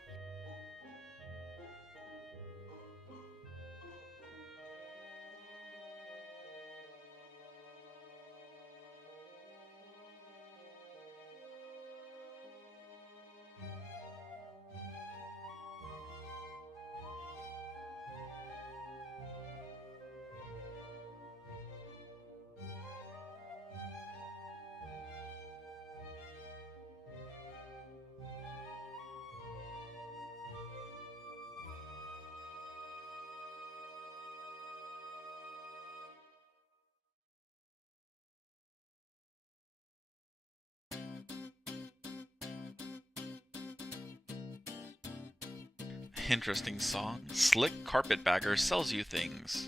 Interesting song. Slick Carpetbagger sells you things.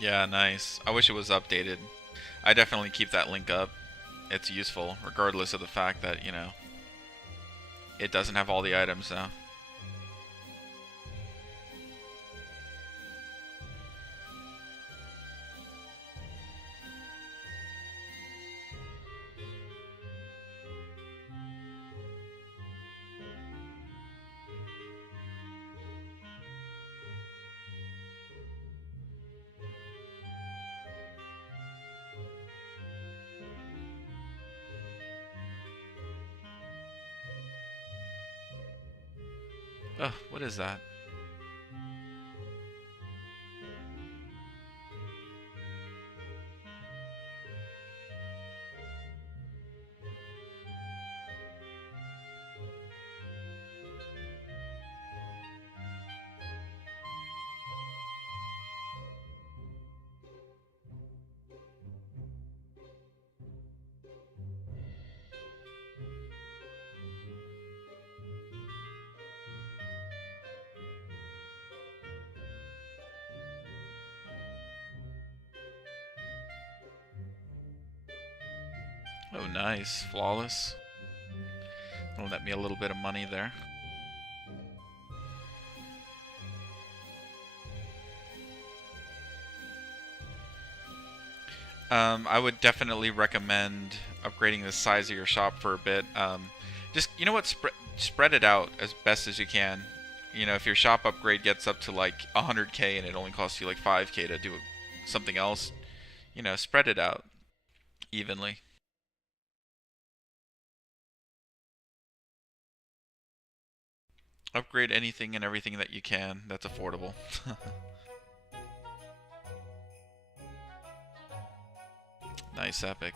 Yeah, nice. I wish it was updated. I definitely keep that link up. It's useful, regardless of the fact that, it doesn't have all the items now. Oh, what is that? Oh, nice. Flawless. It'll net me a little bit of money there. I would definitely recommend upgrading the size of your shop for a bit. Just, you know what, spread it out as best as you can. If your shop upgrade gets up to like 100k and it only costs you like 5k to do something else, spread it out evenly. Upgrade anything and everything that you can that's affordable. Nice, epic.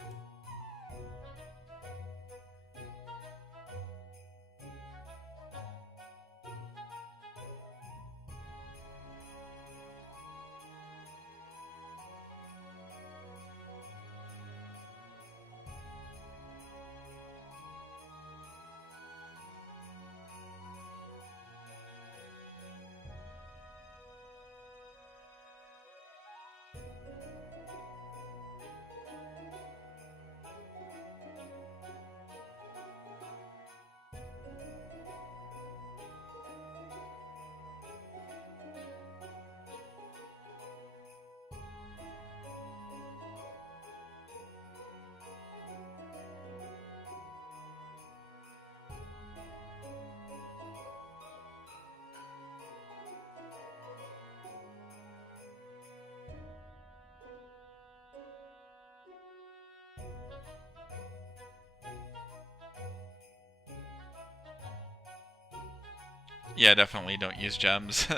Yeah, definitely don't use gems.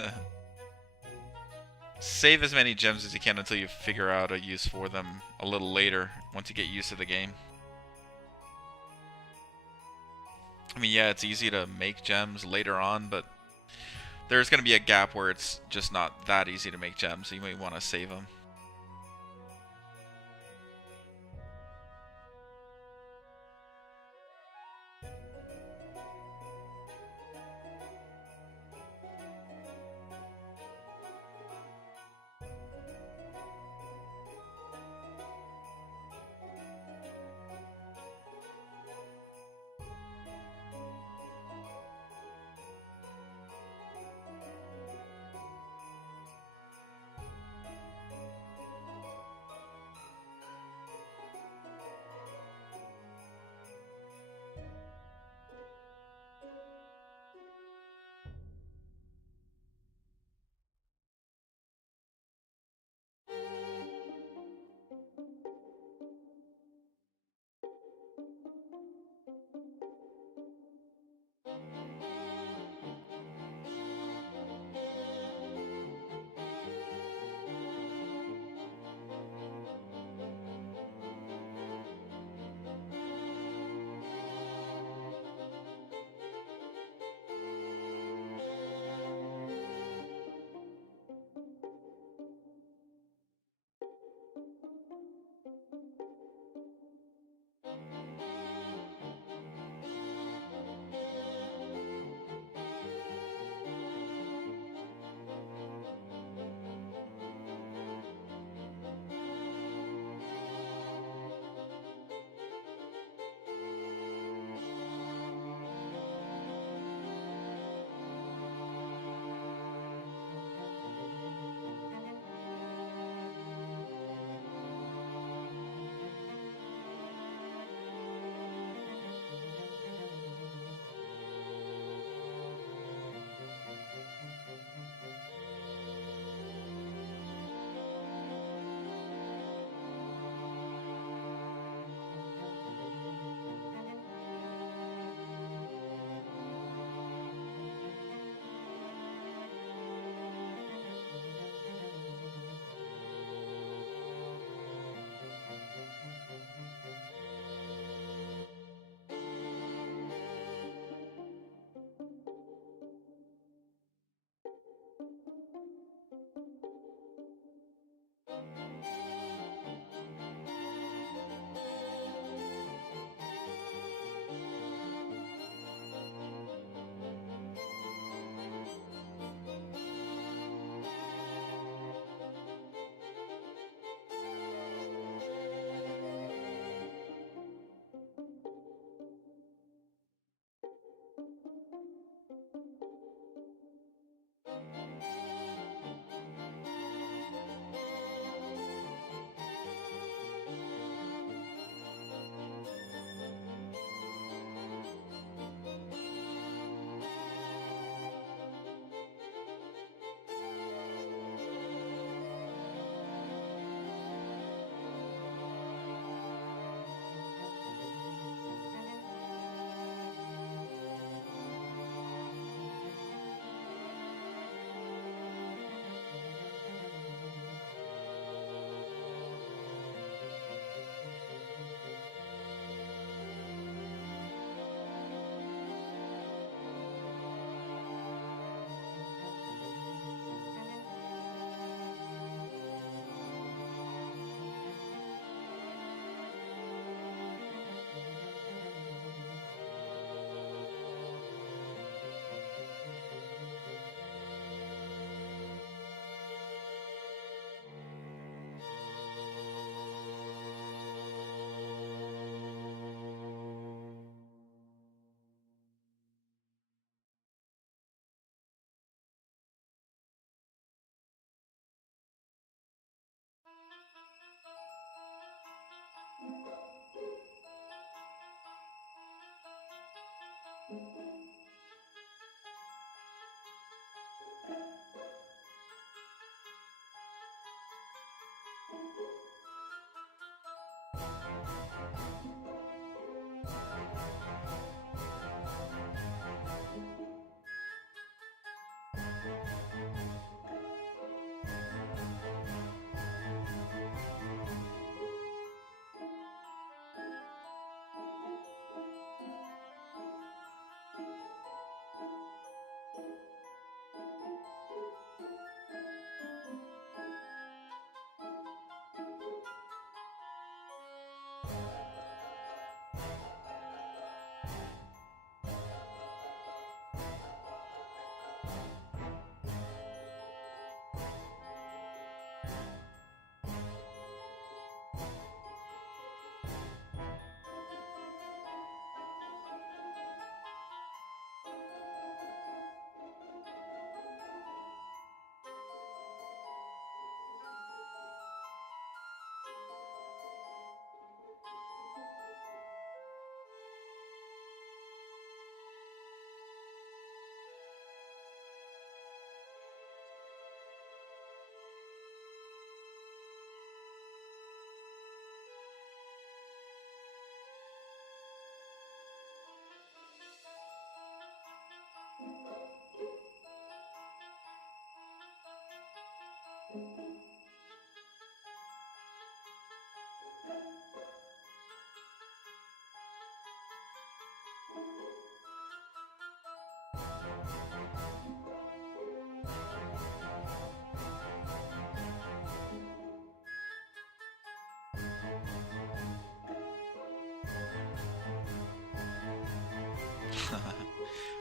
Save as many gems as you can until you figure out a use for them a little later, once you get used to the game. I mean, yeah, it's easy to make gems later on, but there's going to be a gap where it's just not that easy to make gems, so you might want to save them.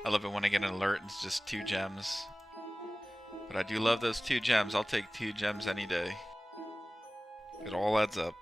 I love it when I get an alert and it's just 2 gems. But I do love those 2 gems. I'll take 2 gems any day. It all adds up.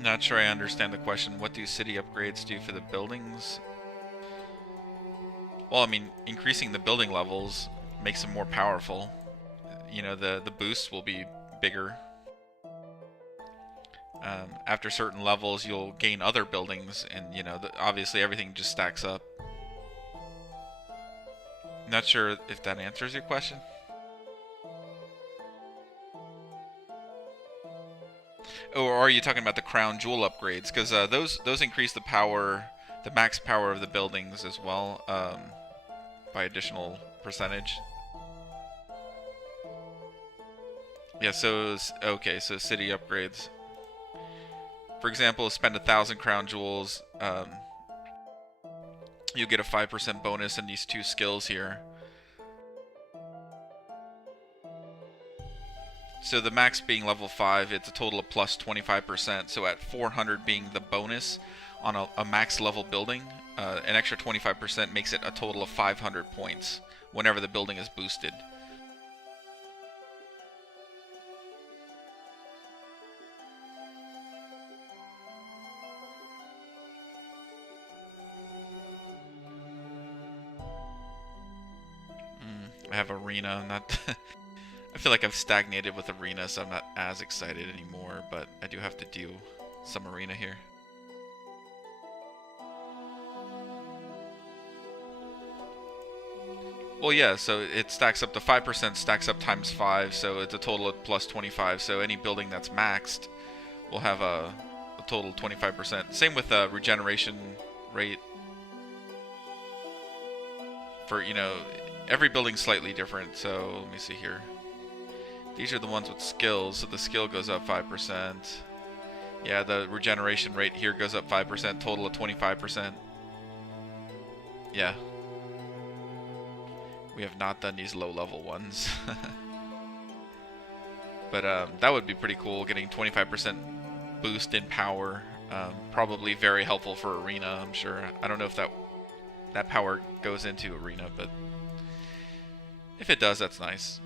Not sure I understand the question. What do city upgrades do for the buildings? Well, I mean, increasing the building levels makes them more powerful. You know, the boosts will be bigger. After certain levels, you'll gain other buildings, and you know, obviously everything just stacks up. Not sure if that answers your question. Or are you talking about the crown jewel upgrades? Because those increase the power, the max power of the buildings as well, by additional percentage. Yeah. So okay. So city upgrades. For example, spend 1,000 crown jewels. You get a 5% bonus in these 2 skills here. So the max being level 5, it's a total of plus 25%. So at 400 being the bonus on a max level building, an extra 25% makes it a total of 500 points whenever the building is boosted. I have arena. Not. I feel like I've stagnated with arena, so I'm not as excited anymore. But I do have to do some arena here. Well, yeah. So it stacks up to 5%. Stacks up times 5, so it's a total of plus 25. So any building that's maxed will have a total 25%. Same with the regeneration rate. For every building's slightly different. So let me see here. These are the ones with skills, so the skill goes up 5%. Yeah, the regeneration rate here goes up 5%, total of 25%. Yeah. We have not done these low-level ones. But that would be pretty cool, getting 25% boost in power. Probably very helpful for arena, I'm sure. I don't know if that power goes into arena, but if it does, that's nice.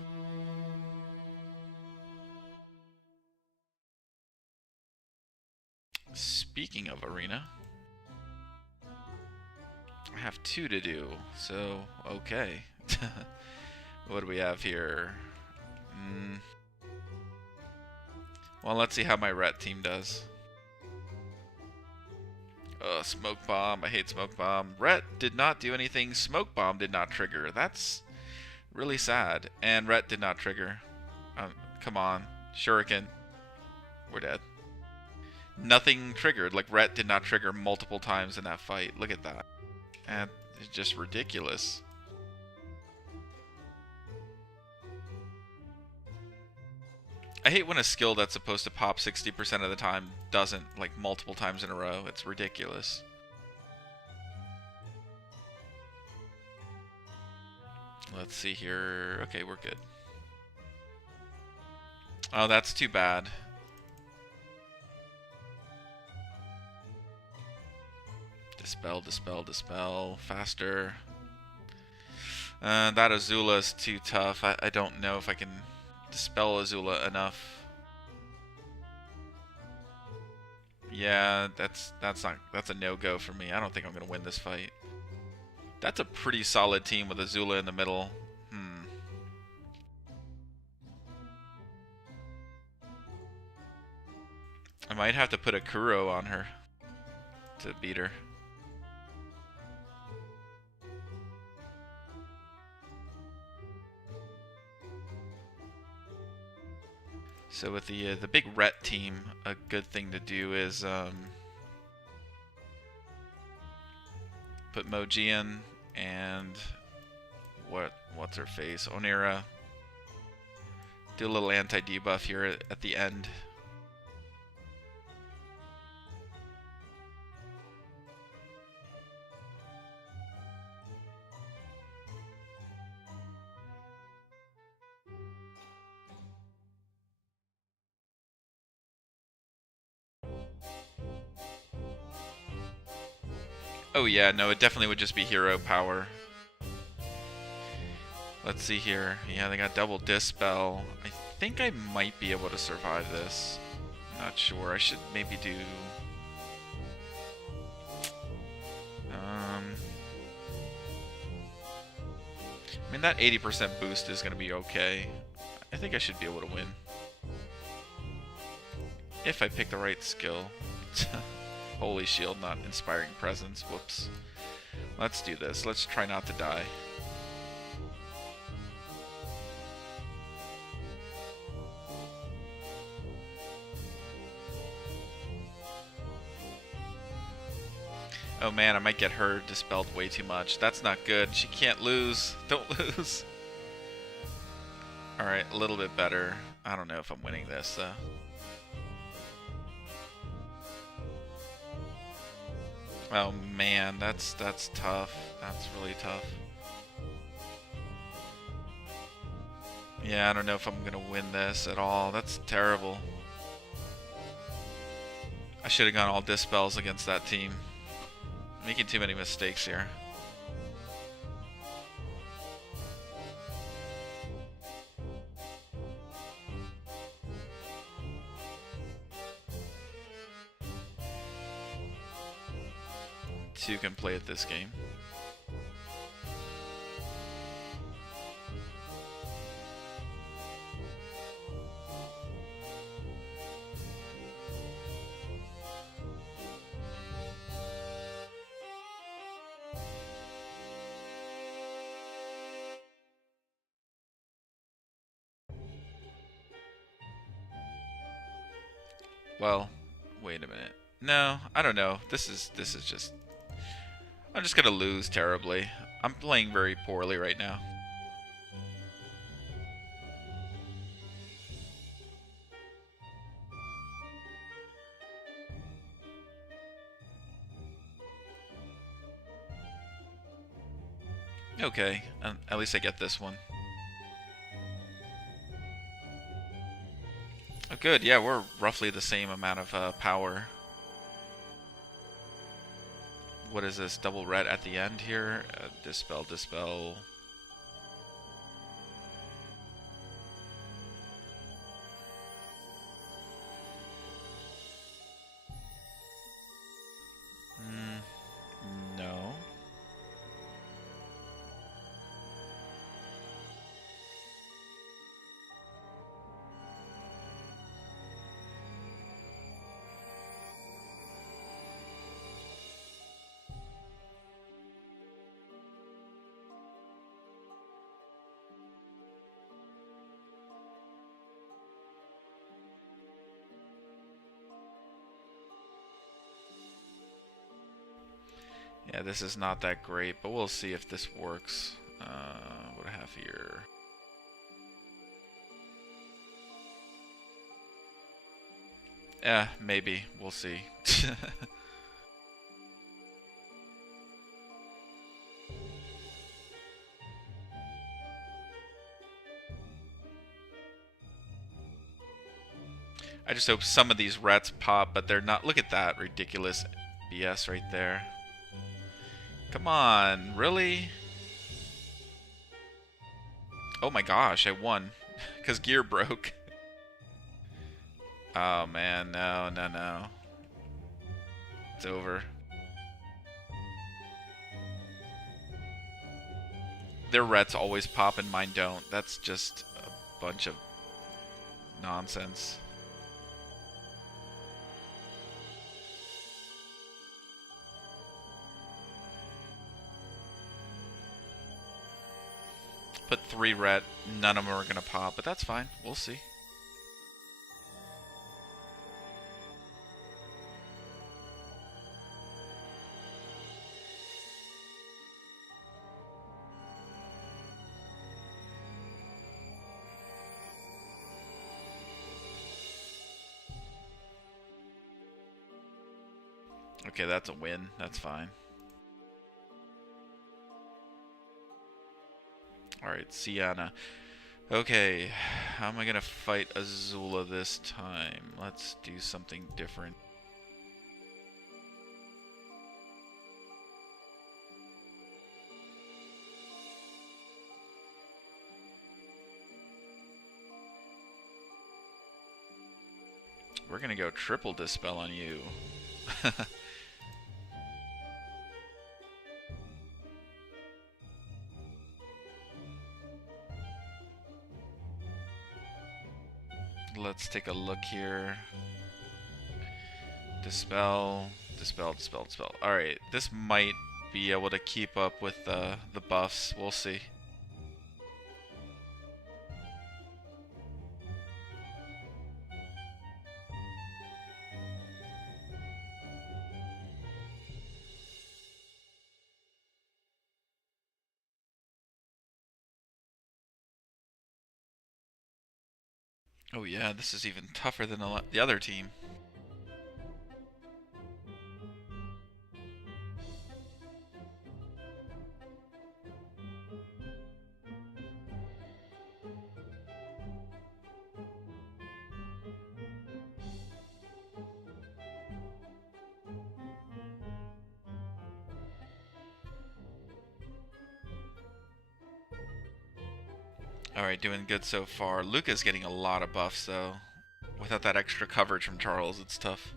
Speaking of arena, I have 2 to do, so okay. What do we have here? Well, let's see how my ret team does. Smoke bomb. I hate smoke bomb. Ret did not do anything. Smoke bomb did not trigger. That's really sad. And ret did not trigger. Come on. Shuriken. We're dead. Nothing triggered. Like, ret did not trigger multiple times in that fight. Look at that. And it's just ridiculous. I hate when a skill that's supposed to pop 60% of the time doesn't, like, multiple times in a row. It's ridiculous. Let's see here. Okay, we're good. Oh, that's too bad. Dispel, dispel, dispel. Faster. That Azula is too tough. I don't know if I can dispel Azula enough. Yeah, that's a no-go for me. I don't think I'm gonna win this fight. That's a pretty solid team with Azula in the middle. I might have to put a Kuro on her to beat her. So with the big ret team, a good thing to do is put Moji in and what's her face, Onira. Do a little anti-debuff here at the end. Oh yeah, no, it definitely would just be hero power. Let's see here. Yeah, they got double dispel. I think I might be able to survive this. Not sure. I should maybe do... I mean, that 80% boost is going to be okay. I think I should be able to win. If I pick the right skill. Holy shield, not inspiring presence. Whoops. Let's do this. Let's try not to die. Oh man, I might get her dispelled way too much. That's not good. She can't lose. Don't lose. Alright, a little bit better. I don't know if I'm winning this, though. Oh man, that's tough. That's really tough. Yeah, I don't know if I'm gonna win this at all. That's terrible. I should have gone all dispels against that team. Making too many mistakes here. Two can play at this game. Well, wait a minute. No, I don't know. This is just I'm just gonna lose terribly. I'm playing very poorly right now. Okay, at least I get this one. Oh, good. Yeah, we're roughly the same amount of power. What is this? Double red at the end here? Dispel, dispel. No. Yeah, this is not that great, but we'll see if this works. What do I have here? Maybe. We'll see. I just hope some of these rats pop, but they're not. Look at that ridiculous BS right there. Come on, really? Oh my gosh, I won. Because gear broke. Oh man, no, no, no. It's over. Their rets always pop and mine don't. That's just a bunch of nonsense. Put 3 ret, none of them are going to pop, but that's fine. We'll see. Okay, that's a win. That's fine. Alright, Sienna. Okay, how am I going to fight Azula this time? Let's do something different. We're going to go triple dispel on you. Let's take a look here. Dispel, dispel, dispel, dispel. Alright, this might be able to keep up with the buffs. We'll see. Oh yeah, this is even tougher than the other team. Alright, doing good so far. Luca's getting a lot of buffs, though. Without that extra coverage from Charles, it's tough.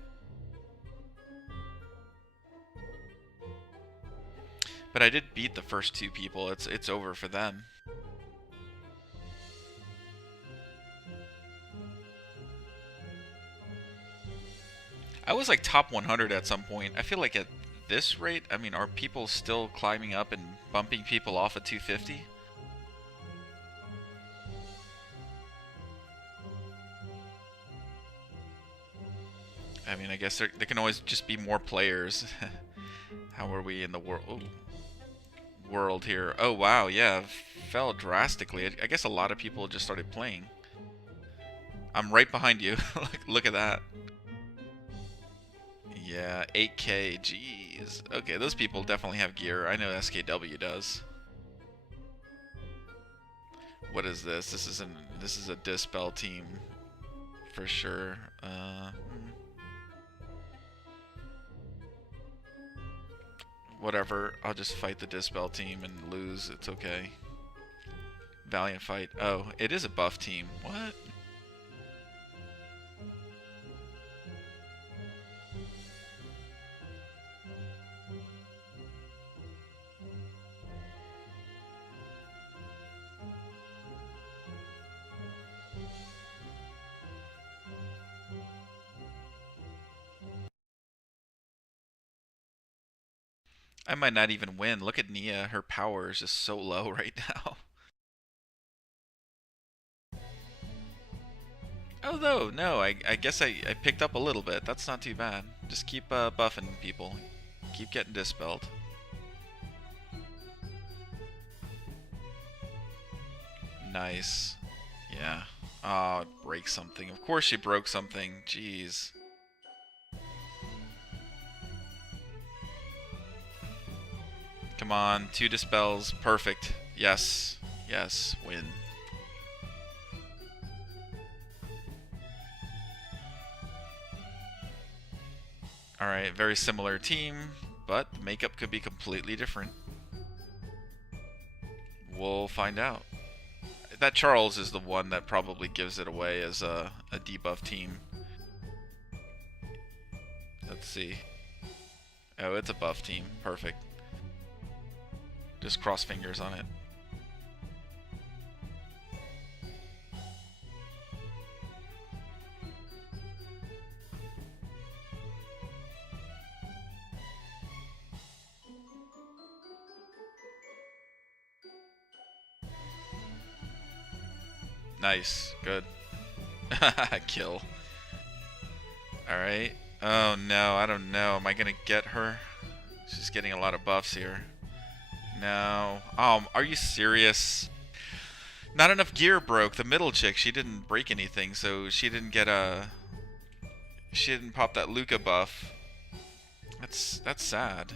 But I did beat the first two people. It's over for them. I was like top 100 at some point. I feel like at this rate, I mean, are people still climbing up and bumping people off at 250? I mean, I guess there can always just be more players. How are we in the world here? Oh, wow, yeah, fell drastically. I guess a lot of people just started playing. I'm right behind you. Look at that. Yeah, 8K, jeez. Okay, those people definitely have gear. I know SKW does. What is this? This is a Dispel team for sure. Whatever. I'll just fight the Dispel team and lose. It's okay. Valiant fight. Oh, it is a buff team. What? I might not even win. Look at Nia. Her power is just so low right now. Although, no, I guess I picked up a little bit. That's not too bad. Just keep buffing people. Keep getting dispelled. Nice. Yeah. Oh, break something. Of course she broke something. Jeez. Come on, 2 dispels. Perfect. Yes. Yes. Win. Alright, very similar team, but the makeup could be completely different. We'll find out. That Charles is the one that probably gives it away as a debuff team. Let's see. Oh, it's a buff team. Perfect. Just cross fingers on it. Nice. Good. Kill. Alright. Oh no, I don't know. Am I gonna get her? She's getting a lot of buffs here. No. Are you serious? Not enough gear broke. The middle chick, she didn't break anything, so she didn't get a... She didn't pop that Luca buff. That's sad.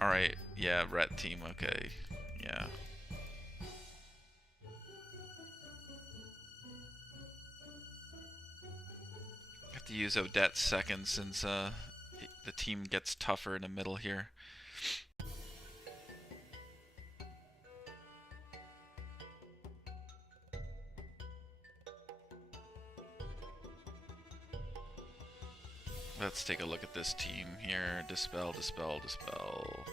Alright, yeah, ret team, okay. Yeah. Have to use Odette second since the team gets tougher in the middle here. Let's take a look at this team here. Dispel, dispel, dispel.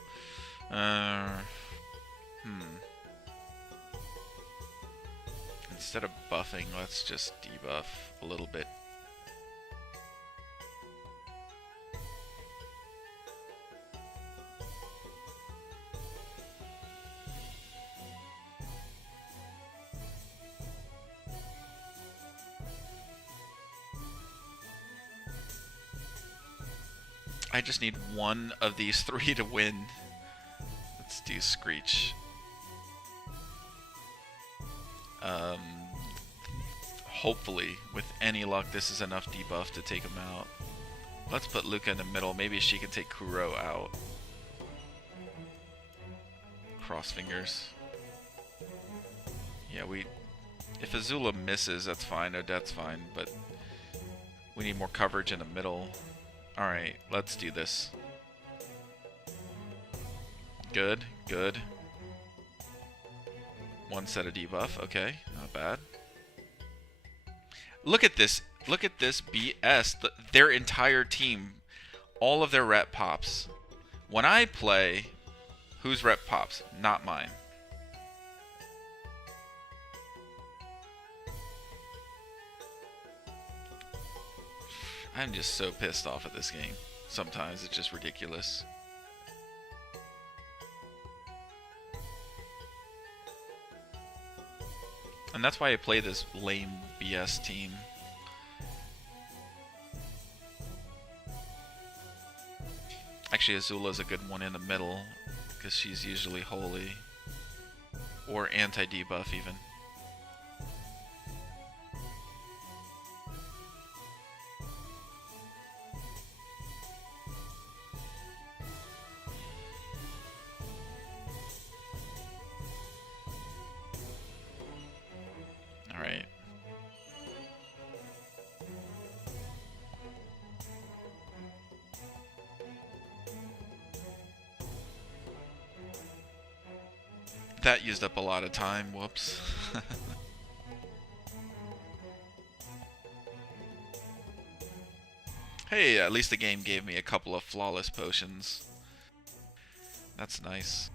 Instead of buffing, let's just debuff a little bit. I just need one of these 3 to win. Let's do Screech. Hopefully, with any luck, this is enough debuff to take him out. Let's put Luca in the middle. Maybe she can take Kuro out. Cross fingers. Yeah, if Azula misses, that's fine. Odette's fine, but we need more coverage in the middle. Alright, let's do this. Good, good. One set of debuff. Okay, not bad. Look at this. Look at this BS. Their entire team, all of their rep pops. When I play, whose rep pops? Not mine. I'm just so pissed off at this game. Sometimes it's just ridiculous. And that's why I play this lame BS team. Actually, Azula's a good one in the middle, because she's usually holy. Or anti-debuff, even. Alright. That used up a lot of time, whoops. Hey, at least the game gave me a couple of flawless potions. That's nice.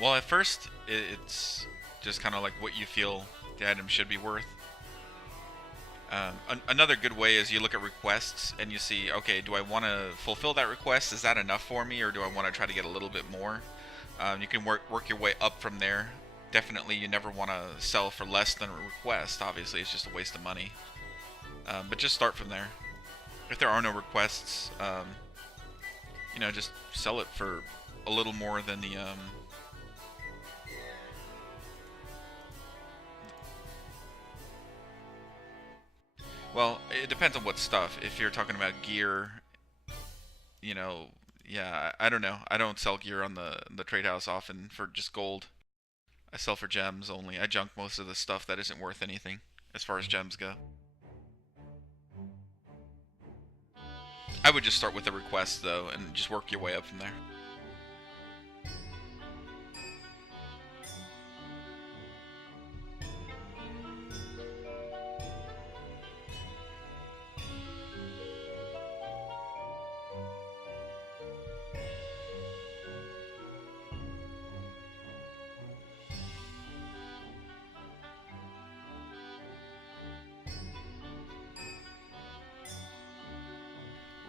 Well, at first, it's just kind of like what you feel the item should be worth. Another good way is you look at requests and you see, okay, do I want to fulfill that request? Is that enough for me, or do I want to try to get a little bit more? You can work your way up from there. Definitely, you never want to sell for less than a request. Obviously, it's just a waste of money. But just start from there. If there are no requests, just sell it for a little more than the well, it depends on what stuff. If you're talking about gear, you know, yeah, I don't know. I don't sell gear on the trade house often for just gold. I sell for gems only. I junk most of the stuff that isn't worth anything as far as gems go. I would just start with a request though and just work your way up from there.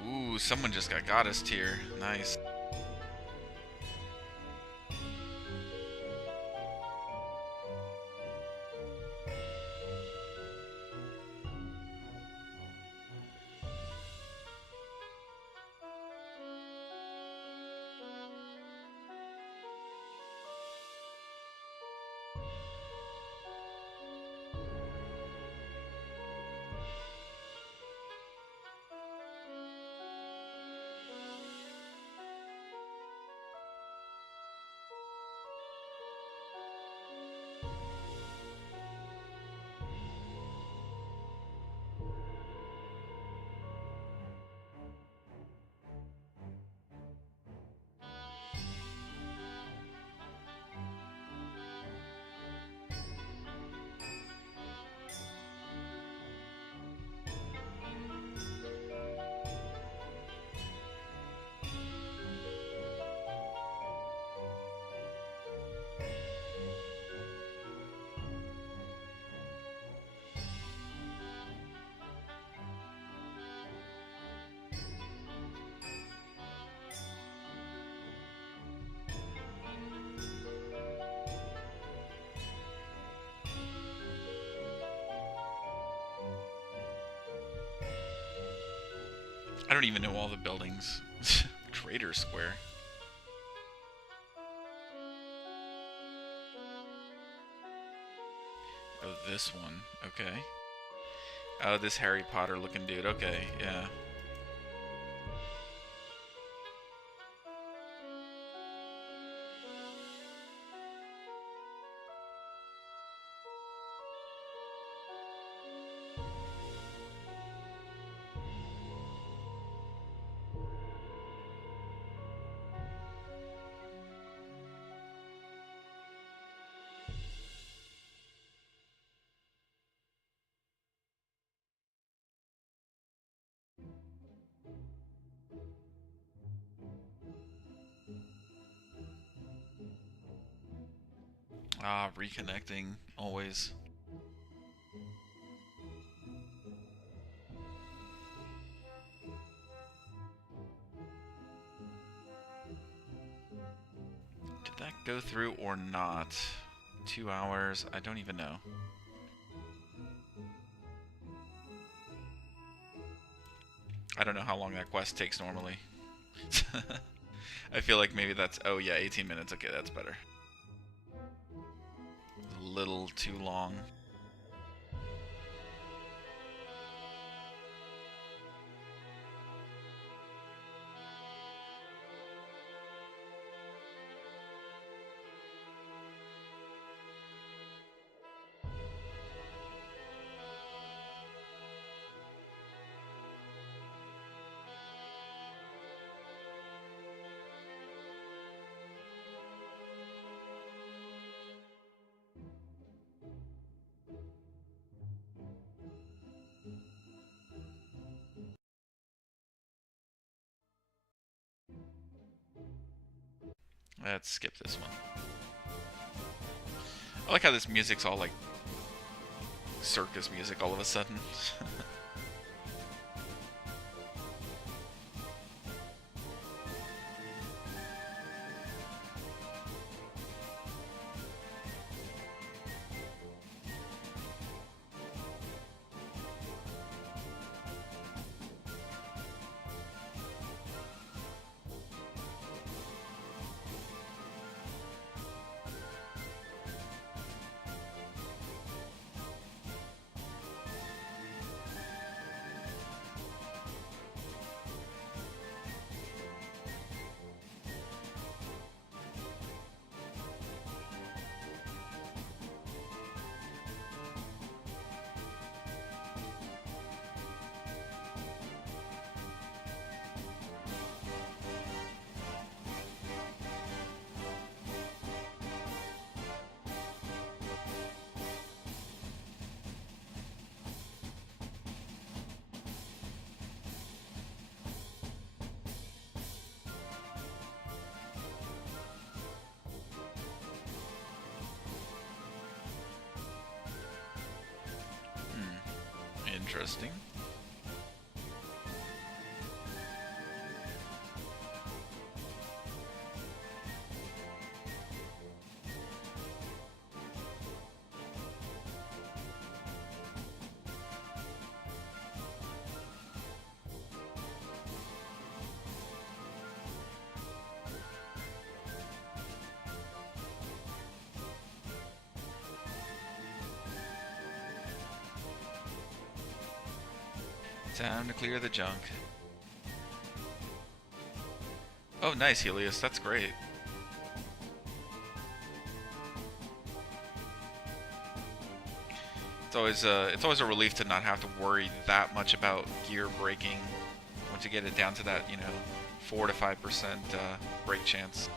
Ooh, someone just got goddess tier. Nice. I don't even know all the buildings. Trader Square. Oh, this one. Okay. Oh, this Harry Potter looking dude. Okay, yeah. Ah, reconnecting. Always. Did that go through or not? 2 hours? I don't even know. I don't know how long that quest takes normally. I feel like maybe that's... Oh yeah, 18 minutes. Okay, that's better. A little too long. Let's skip this one. I like how this music's all like circus music all of a sudden. Interesting. Time to clear the junk. Oh, nice, Helios. That's great. It's always a relief to not have to worry that much about gear breaking once you get it down to that, 4 to 5% break chance.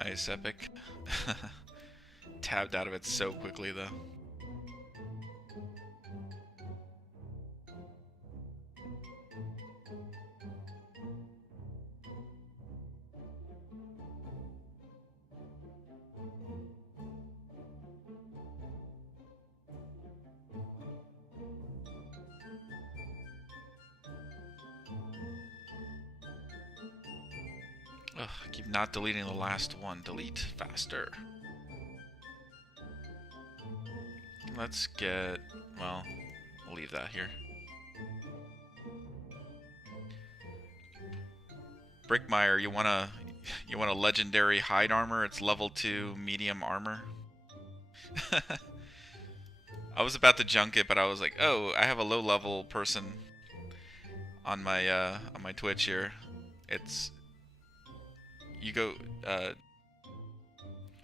Nice, Epic. Tabbed out of it so quickly, though. Ugh, I keep not deleting the last one. Delete faster. Let's get... well, we'll leave that here. Brickmeyer, you want a legendary hide armor? It's level 2 medium armor. I was about to junk it, but I was like, oh, I have a low level person on my Twitch here. It's you go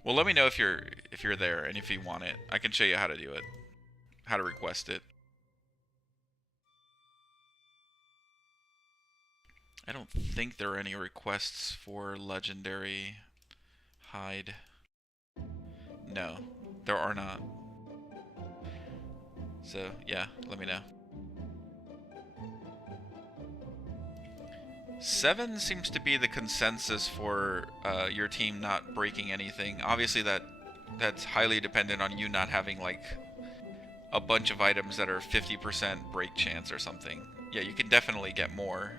well, let me know if you're there and if you want it. I can show you how to do it. How to request it. I don't think there are any requests for legendary hide. No, there are not. So, yeah, let me know. 7 seems to be the consensus for your team not breaking anything. Obviously, that's highly dependent on you not having, like, a bunch of items that are 50% break chance or something. Yeah, you can definitely get more.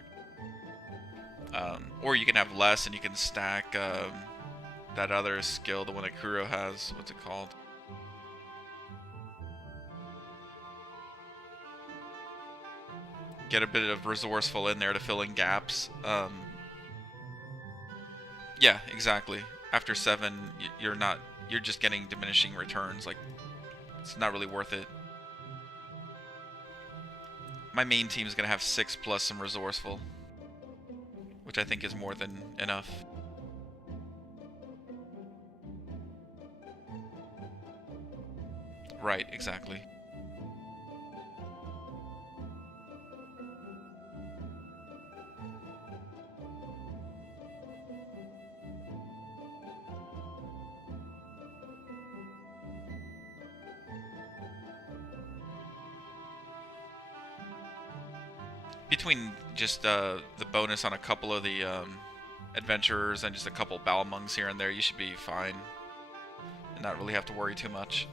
Or you can have less and you can stack that other skill, the one that Kuro has. What's it called? Get a bit of resourceful in there to fill in gaps. Yeah, exactly. After 7, you're just getting diminishing returns. Like, it's not really worth it. My main team is gonna have 6 plus some resourceful, which I think is more than enough. Right, exactly. Between just the bonus on a couple of the adventurers and just a couple Balmungs here and there, you should be fine and not really have to worry too much.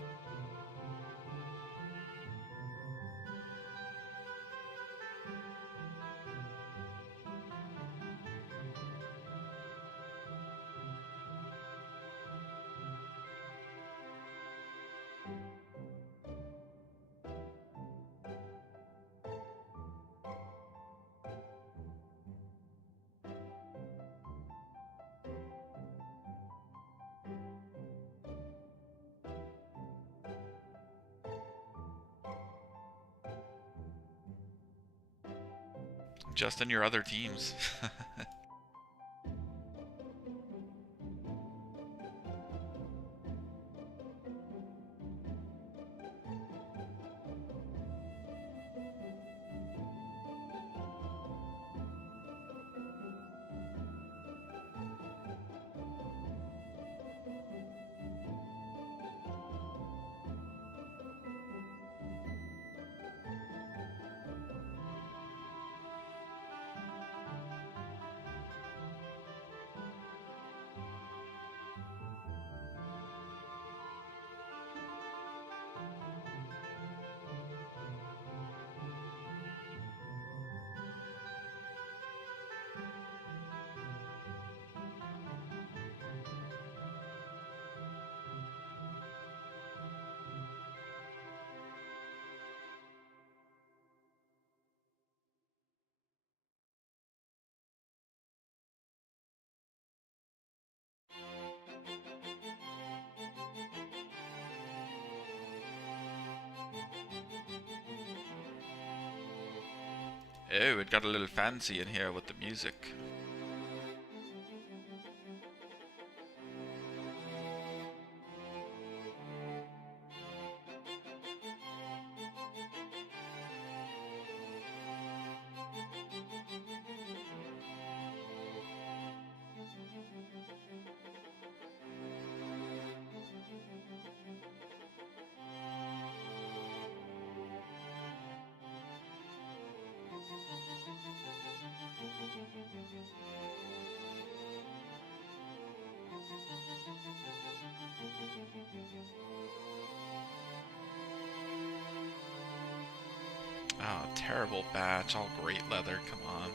Just in your other teams. Oh, it got a little fancy in here with the music. Oh, terrible batch, all great leather, come on.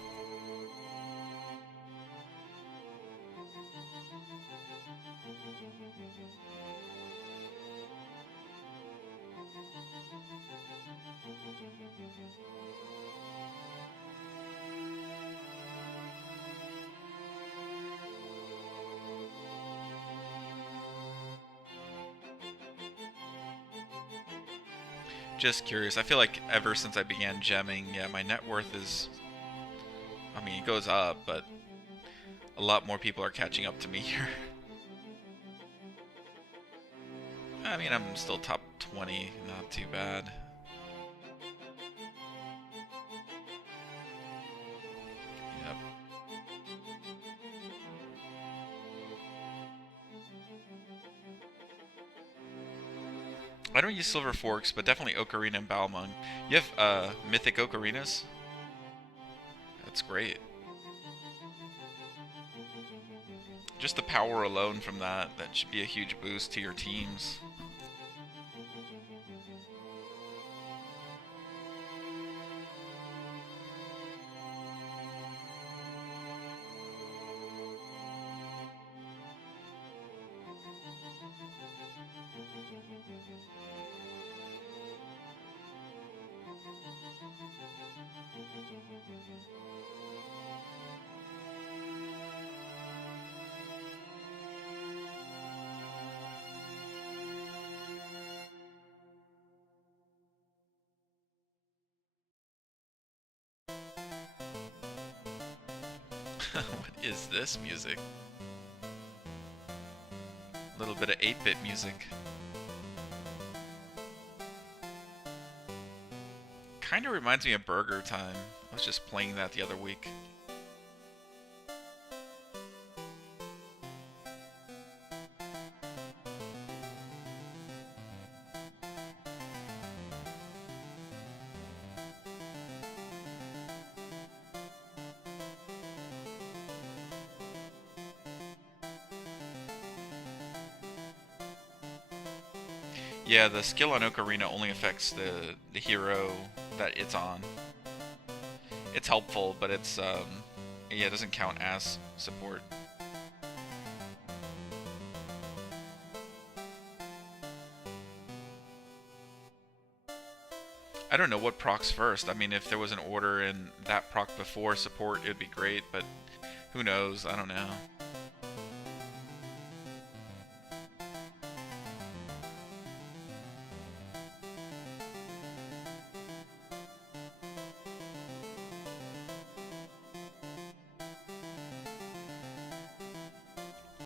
Just curious. I feel like ever since I began gemming, yeah, my net worth is... I mean, it goes up, but a lot more people are catching up to me here. I mean, I'm still top 20, not too bad. Yep. I don't use silver forks, but definitely ocarina and balmung. You have mythic ocarinas? That's great. Just the power alone from that should be a huge boost to your teams. What is this music? A little bit of 8-bit music. Kinda reminds me of Burger Time. I was just playing that the other week. Yeah, the skill on Ocarina only affects the hero that it's on. It's helpful, but it's yeah, it doesn't count as support. I don't know what procs first. I mean, if there was an order and that proc before support, it'd be great, but who knows? I don't know.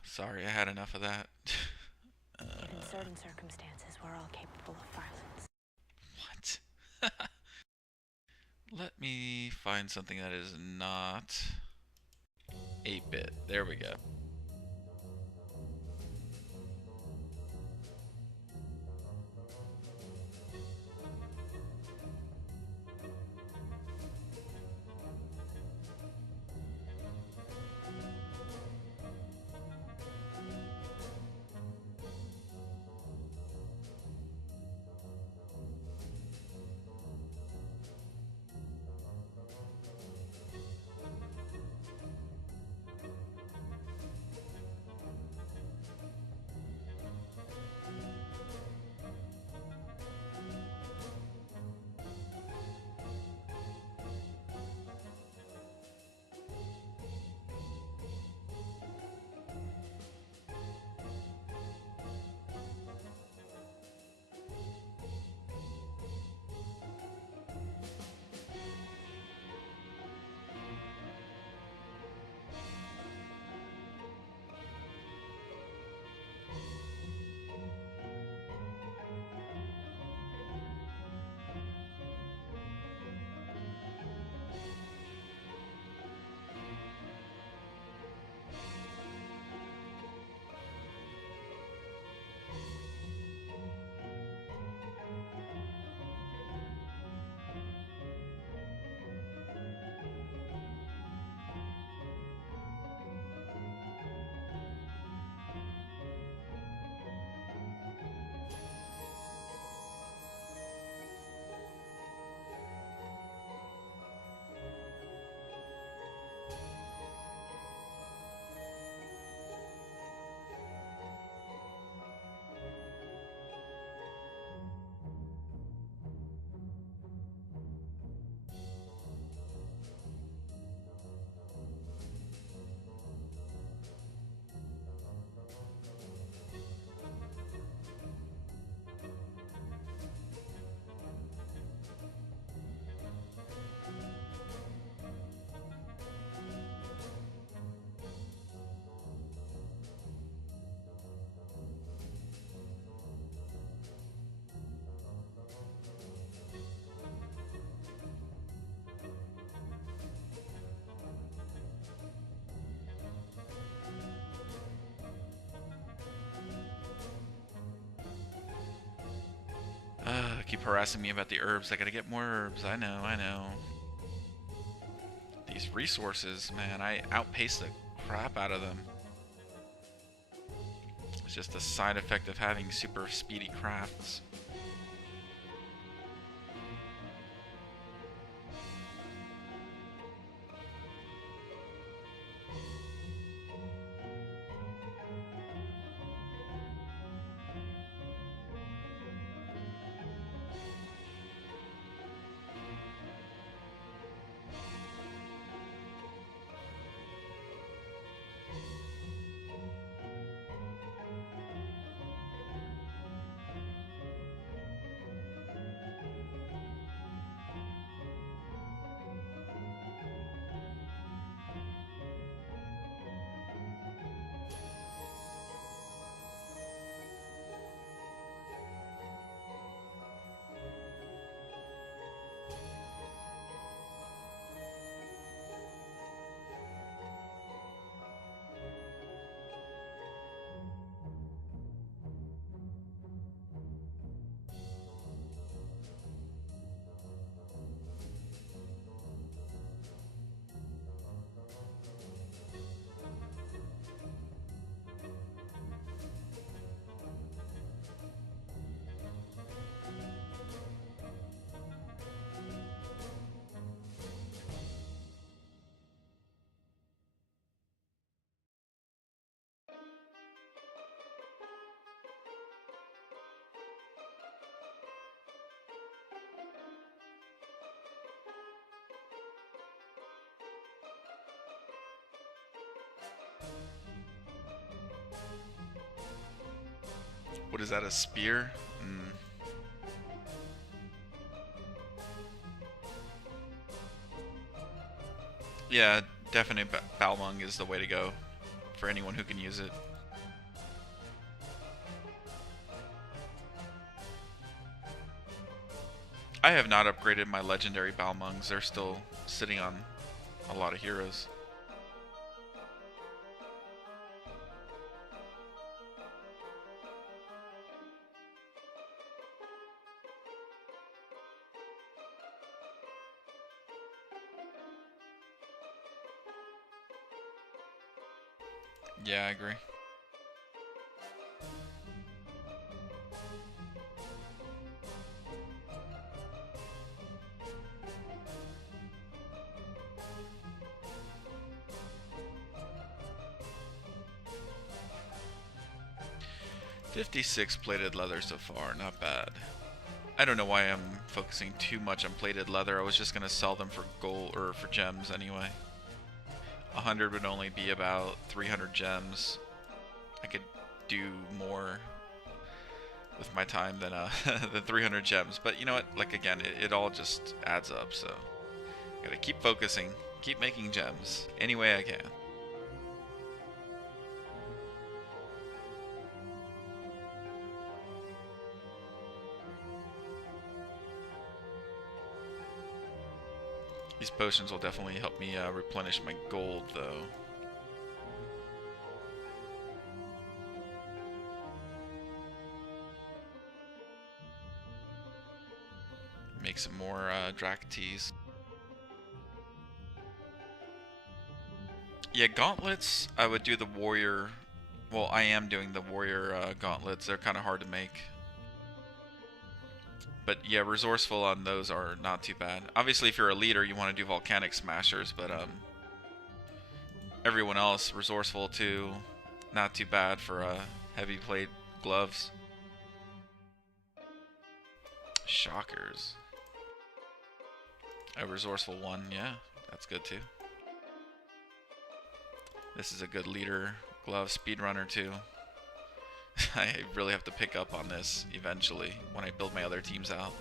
Sorry, I had enough of that. In certain circumstances, we're all capable of violence. What? Let me find something that is not 8-bit. There we go. keep harassing me about the herbs. I gotta get more herbs. I know, I know. These resources, man, I outpace the crap out of them. It's just a side effect of having super speedy crafts. What is that, a spear? Yeah, definitely Balmung is the way to go for anyone who can use it. I have not upgraded my legendary Balmungs. They're still sitting on a lot of heroes. Yeah, I agree. $56 plated leather so far, not bad. I don't know why I'm focusing too much on plated leather. I was just gonna sell them for gold or for gems anyway. 100 would only be about 300 gems. I could do more with my time than than 300 gems. But you know what? Like again, it all just adds up. So gotta keep focusing, keep making gems any way I can. These potions will definitely help me replenish my gold, though. Make some more Drac teas. Yeah, gauntlets, I would do the warrior. Well, I am doing the warrior gauntlets. They're kind of hard to make. But yeah, resourceful on those are not too bad. Obviously, if you're a leader, you want to do volcanic smashers, but everyone else, resourceful too. Not too bad for heavy plate gloves. Shockers. A resourceful one, yeah, that's good too. This is a good leader glove, speedrunner too. I really have to pick up on this eventually when I build my other teams out.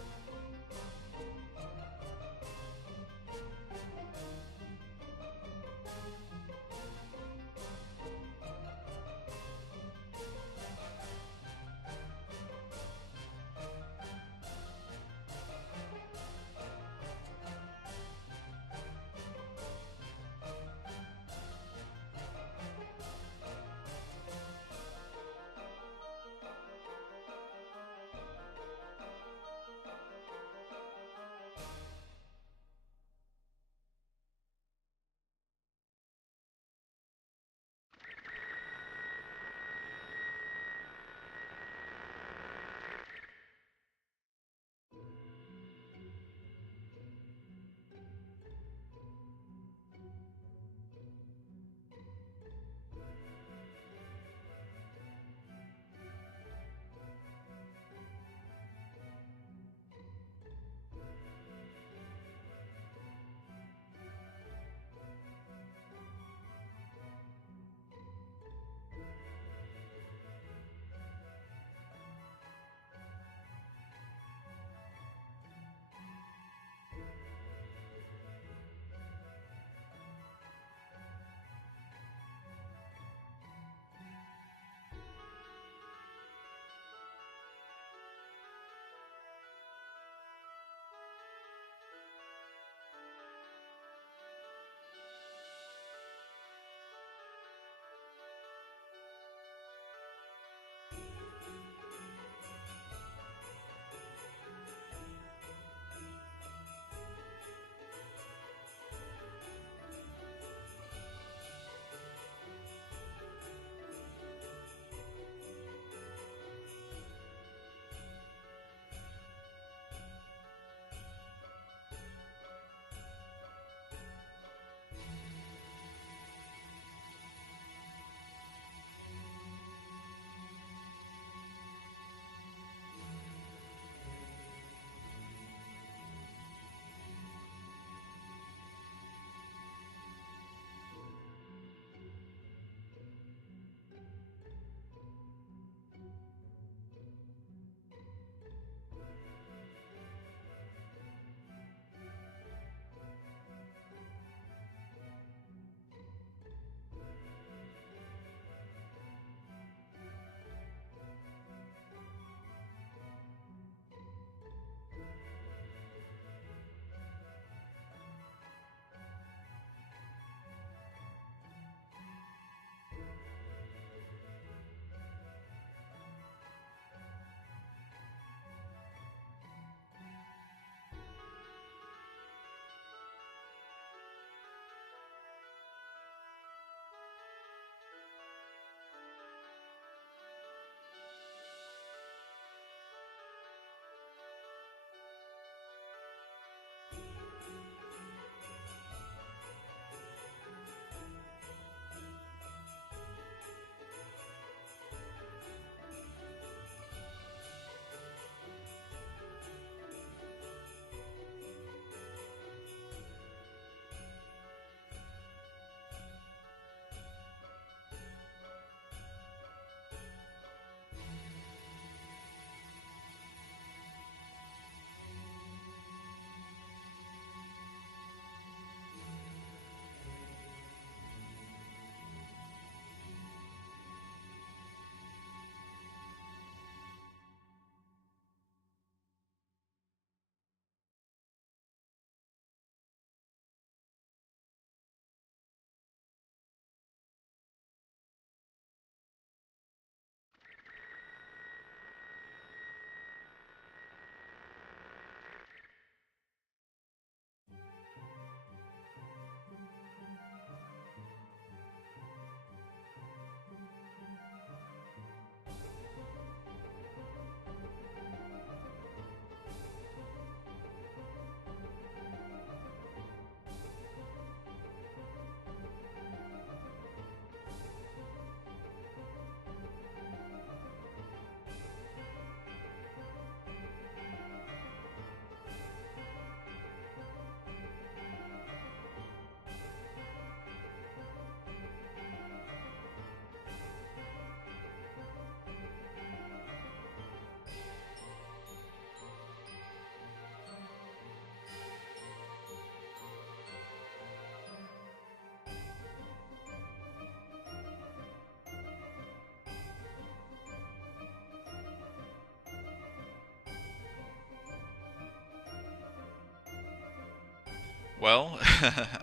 Well,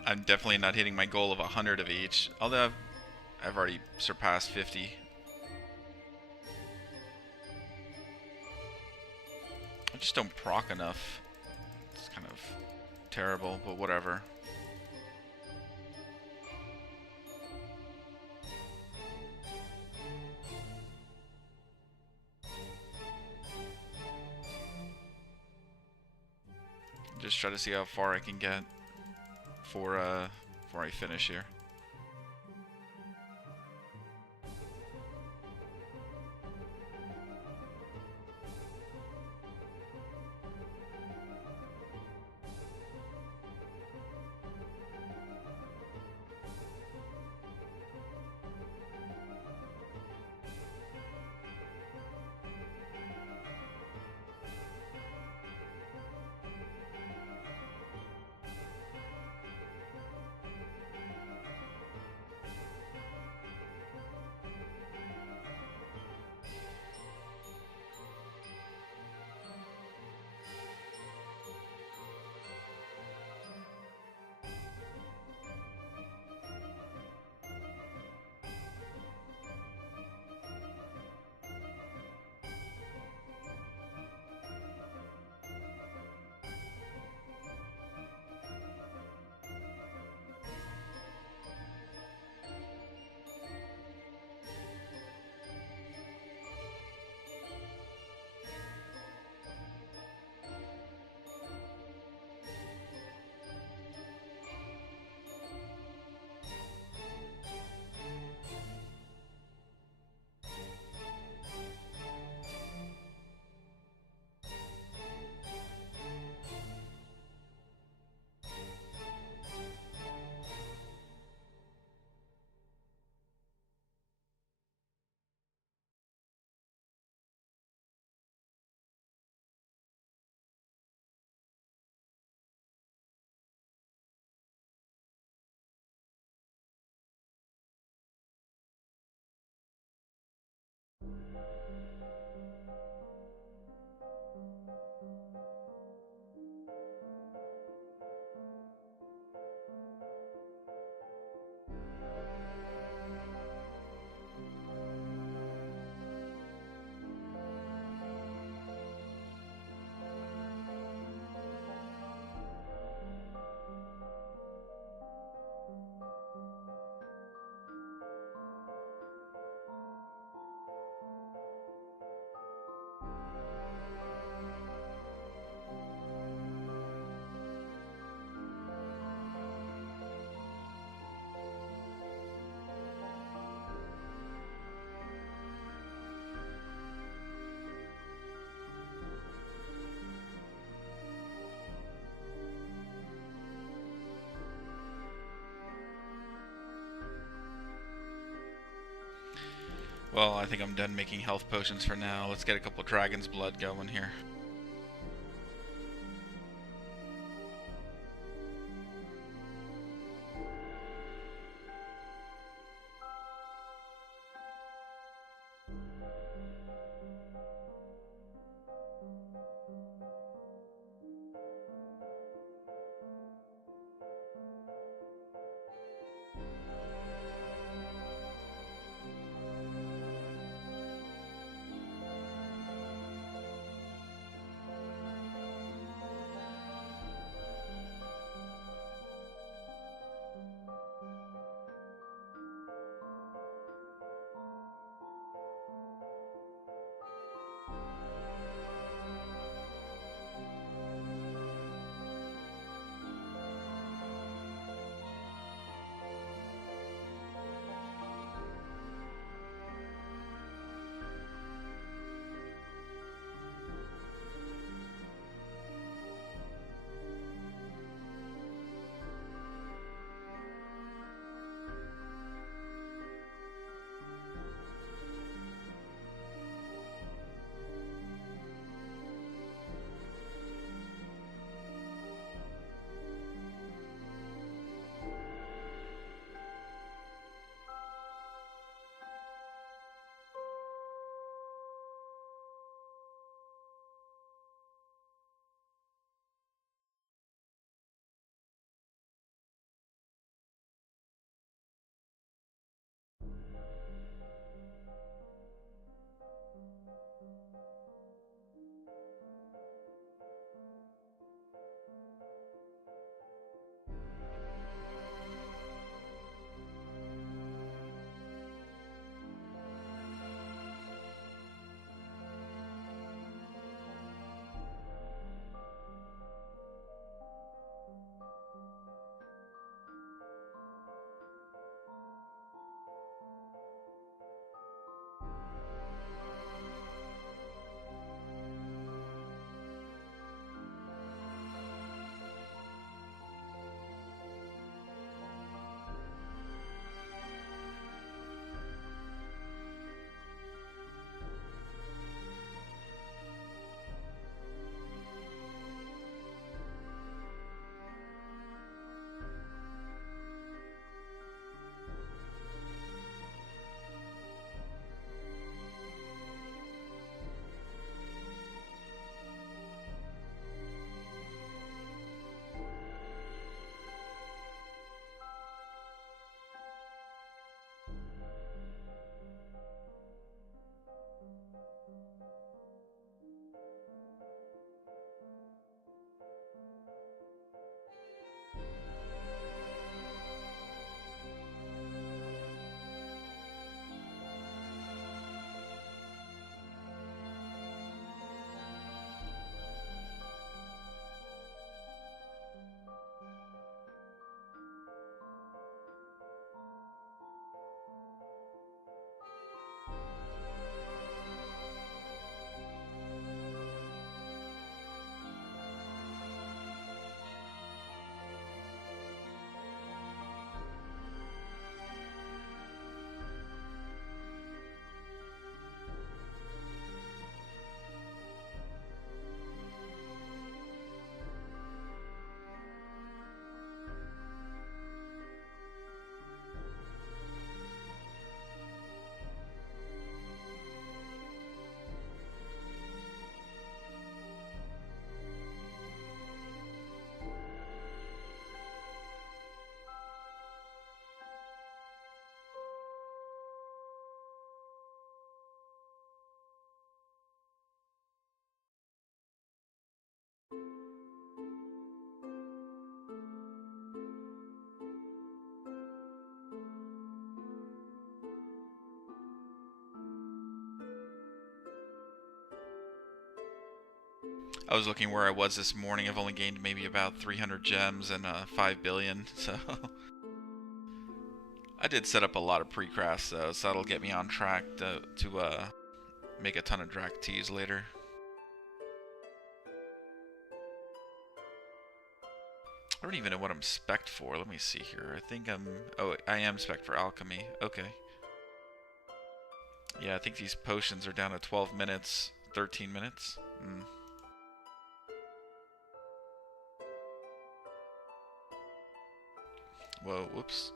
I'm definitely not hitting my goal of 100 of each, although I've already surpassed 50. I just don't proc enough. It's kind of terrible, but whatever. Just try to see how far I can get before I finish here. Well, I think I'm done making health potions for now. Let's get a couple dragon's blood going here. was looking where I was this morning. I've only gained maybe about 300 gems and 5 billion, so I did set up a lot of pre-crafts though, so that'll get me on track to make a ton of Drac Teas later. I don't even know what I'm spec'd for. Let me see here. I think I am spec'd for alchemy. Okay. Yeah, I think these potions are down to 12 minutes, 13 minutes. Whoa, whoops.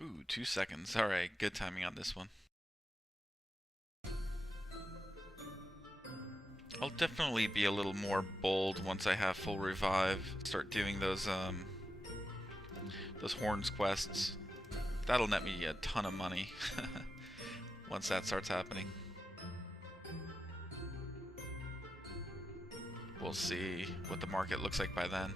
Ooh, 2 seconds. Alright, good timing on this one. I'll definitely be a little more bold once I have full revive. Start doing those horns quests. That'll net me a ton of money once that starts happening. We'll see what the market looks like by then.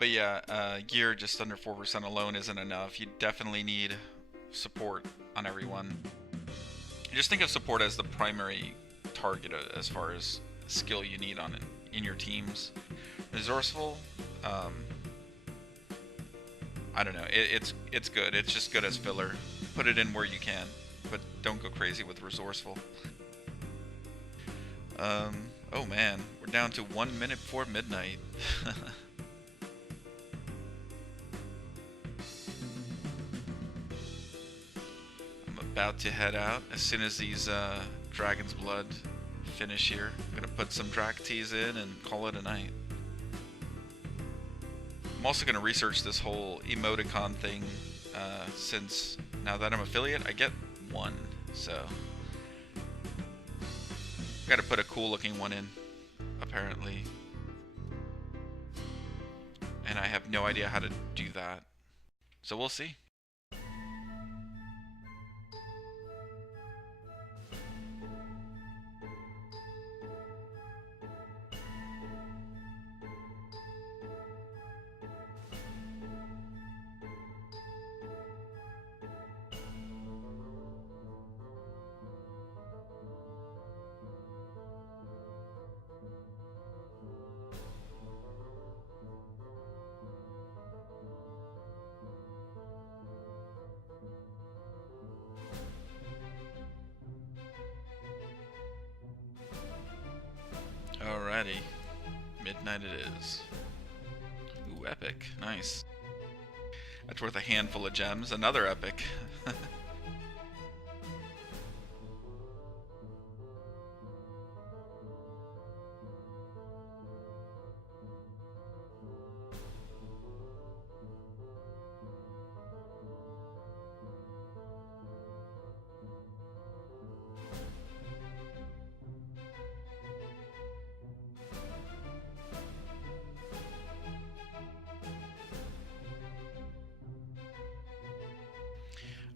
But yeah, gear just under 4% alone isn't enough. You definitely need support on everyone. Just think of support as the primary target as far as skill you need on in your teams. Resourceful, I don't know. It's good. It's just good as filler. Put it in where you can, but don't go crazy with resourceful. Oh man, we're down to 1 minute before midnight. I'm about to head out as soon as these Dragon's Blood finish here. I'm gonna put some Drakties in and call it a night. I'm also gonna research this whole emoticon thing since now that I'm affiliate, I get one, so gotta put a cool looking one in, apparently. And I have no idea how to do that. So we'll see. Alrighty. Midnight it is. Ooh, epic. Nice. That's worth a handful of gems. Another epic.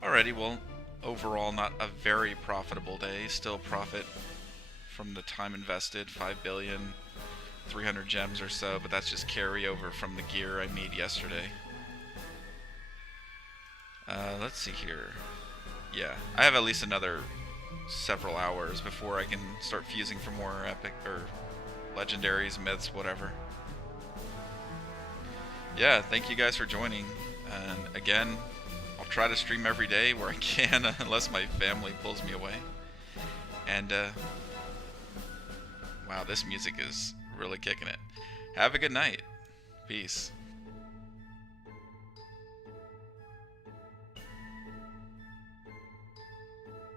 Alrighty, well, overall not a very profitable day. Still profit from the time invested, 5 billion, 300 gems or so, but that's just carryover from the gear I made yesterday. Let's see here. Yeah, I have at least another several hours before I can start fusing for more epic or legendaries, myths, whatever. Yeah, thank you guys for joining. And again, I'll try to stream every day where I can, unless my family pulls me away. And, wow, this music is really kicking it. Have a good night. Peace.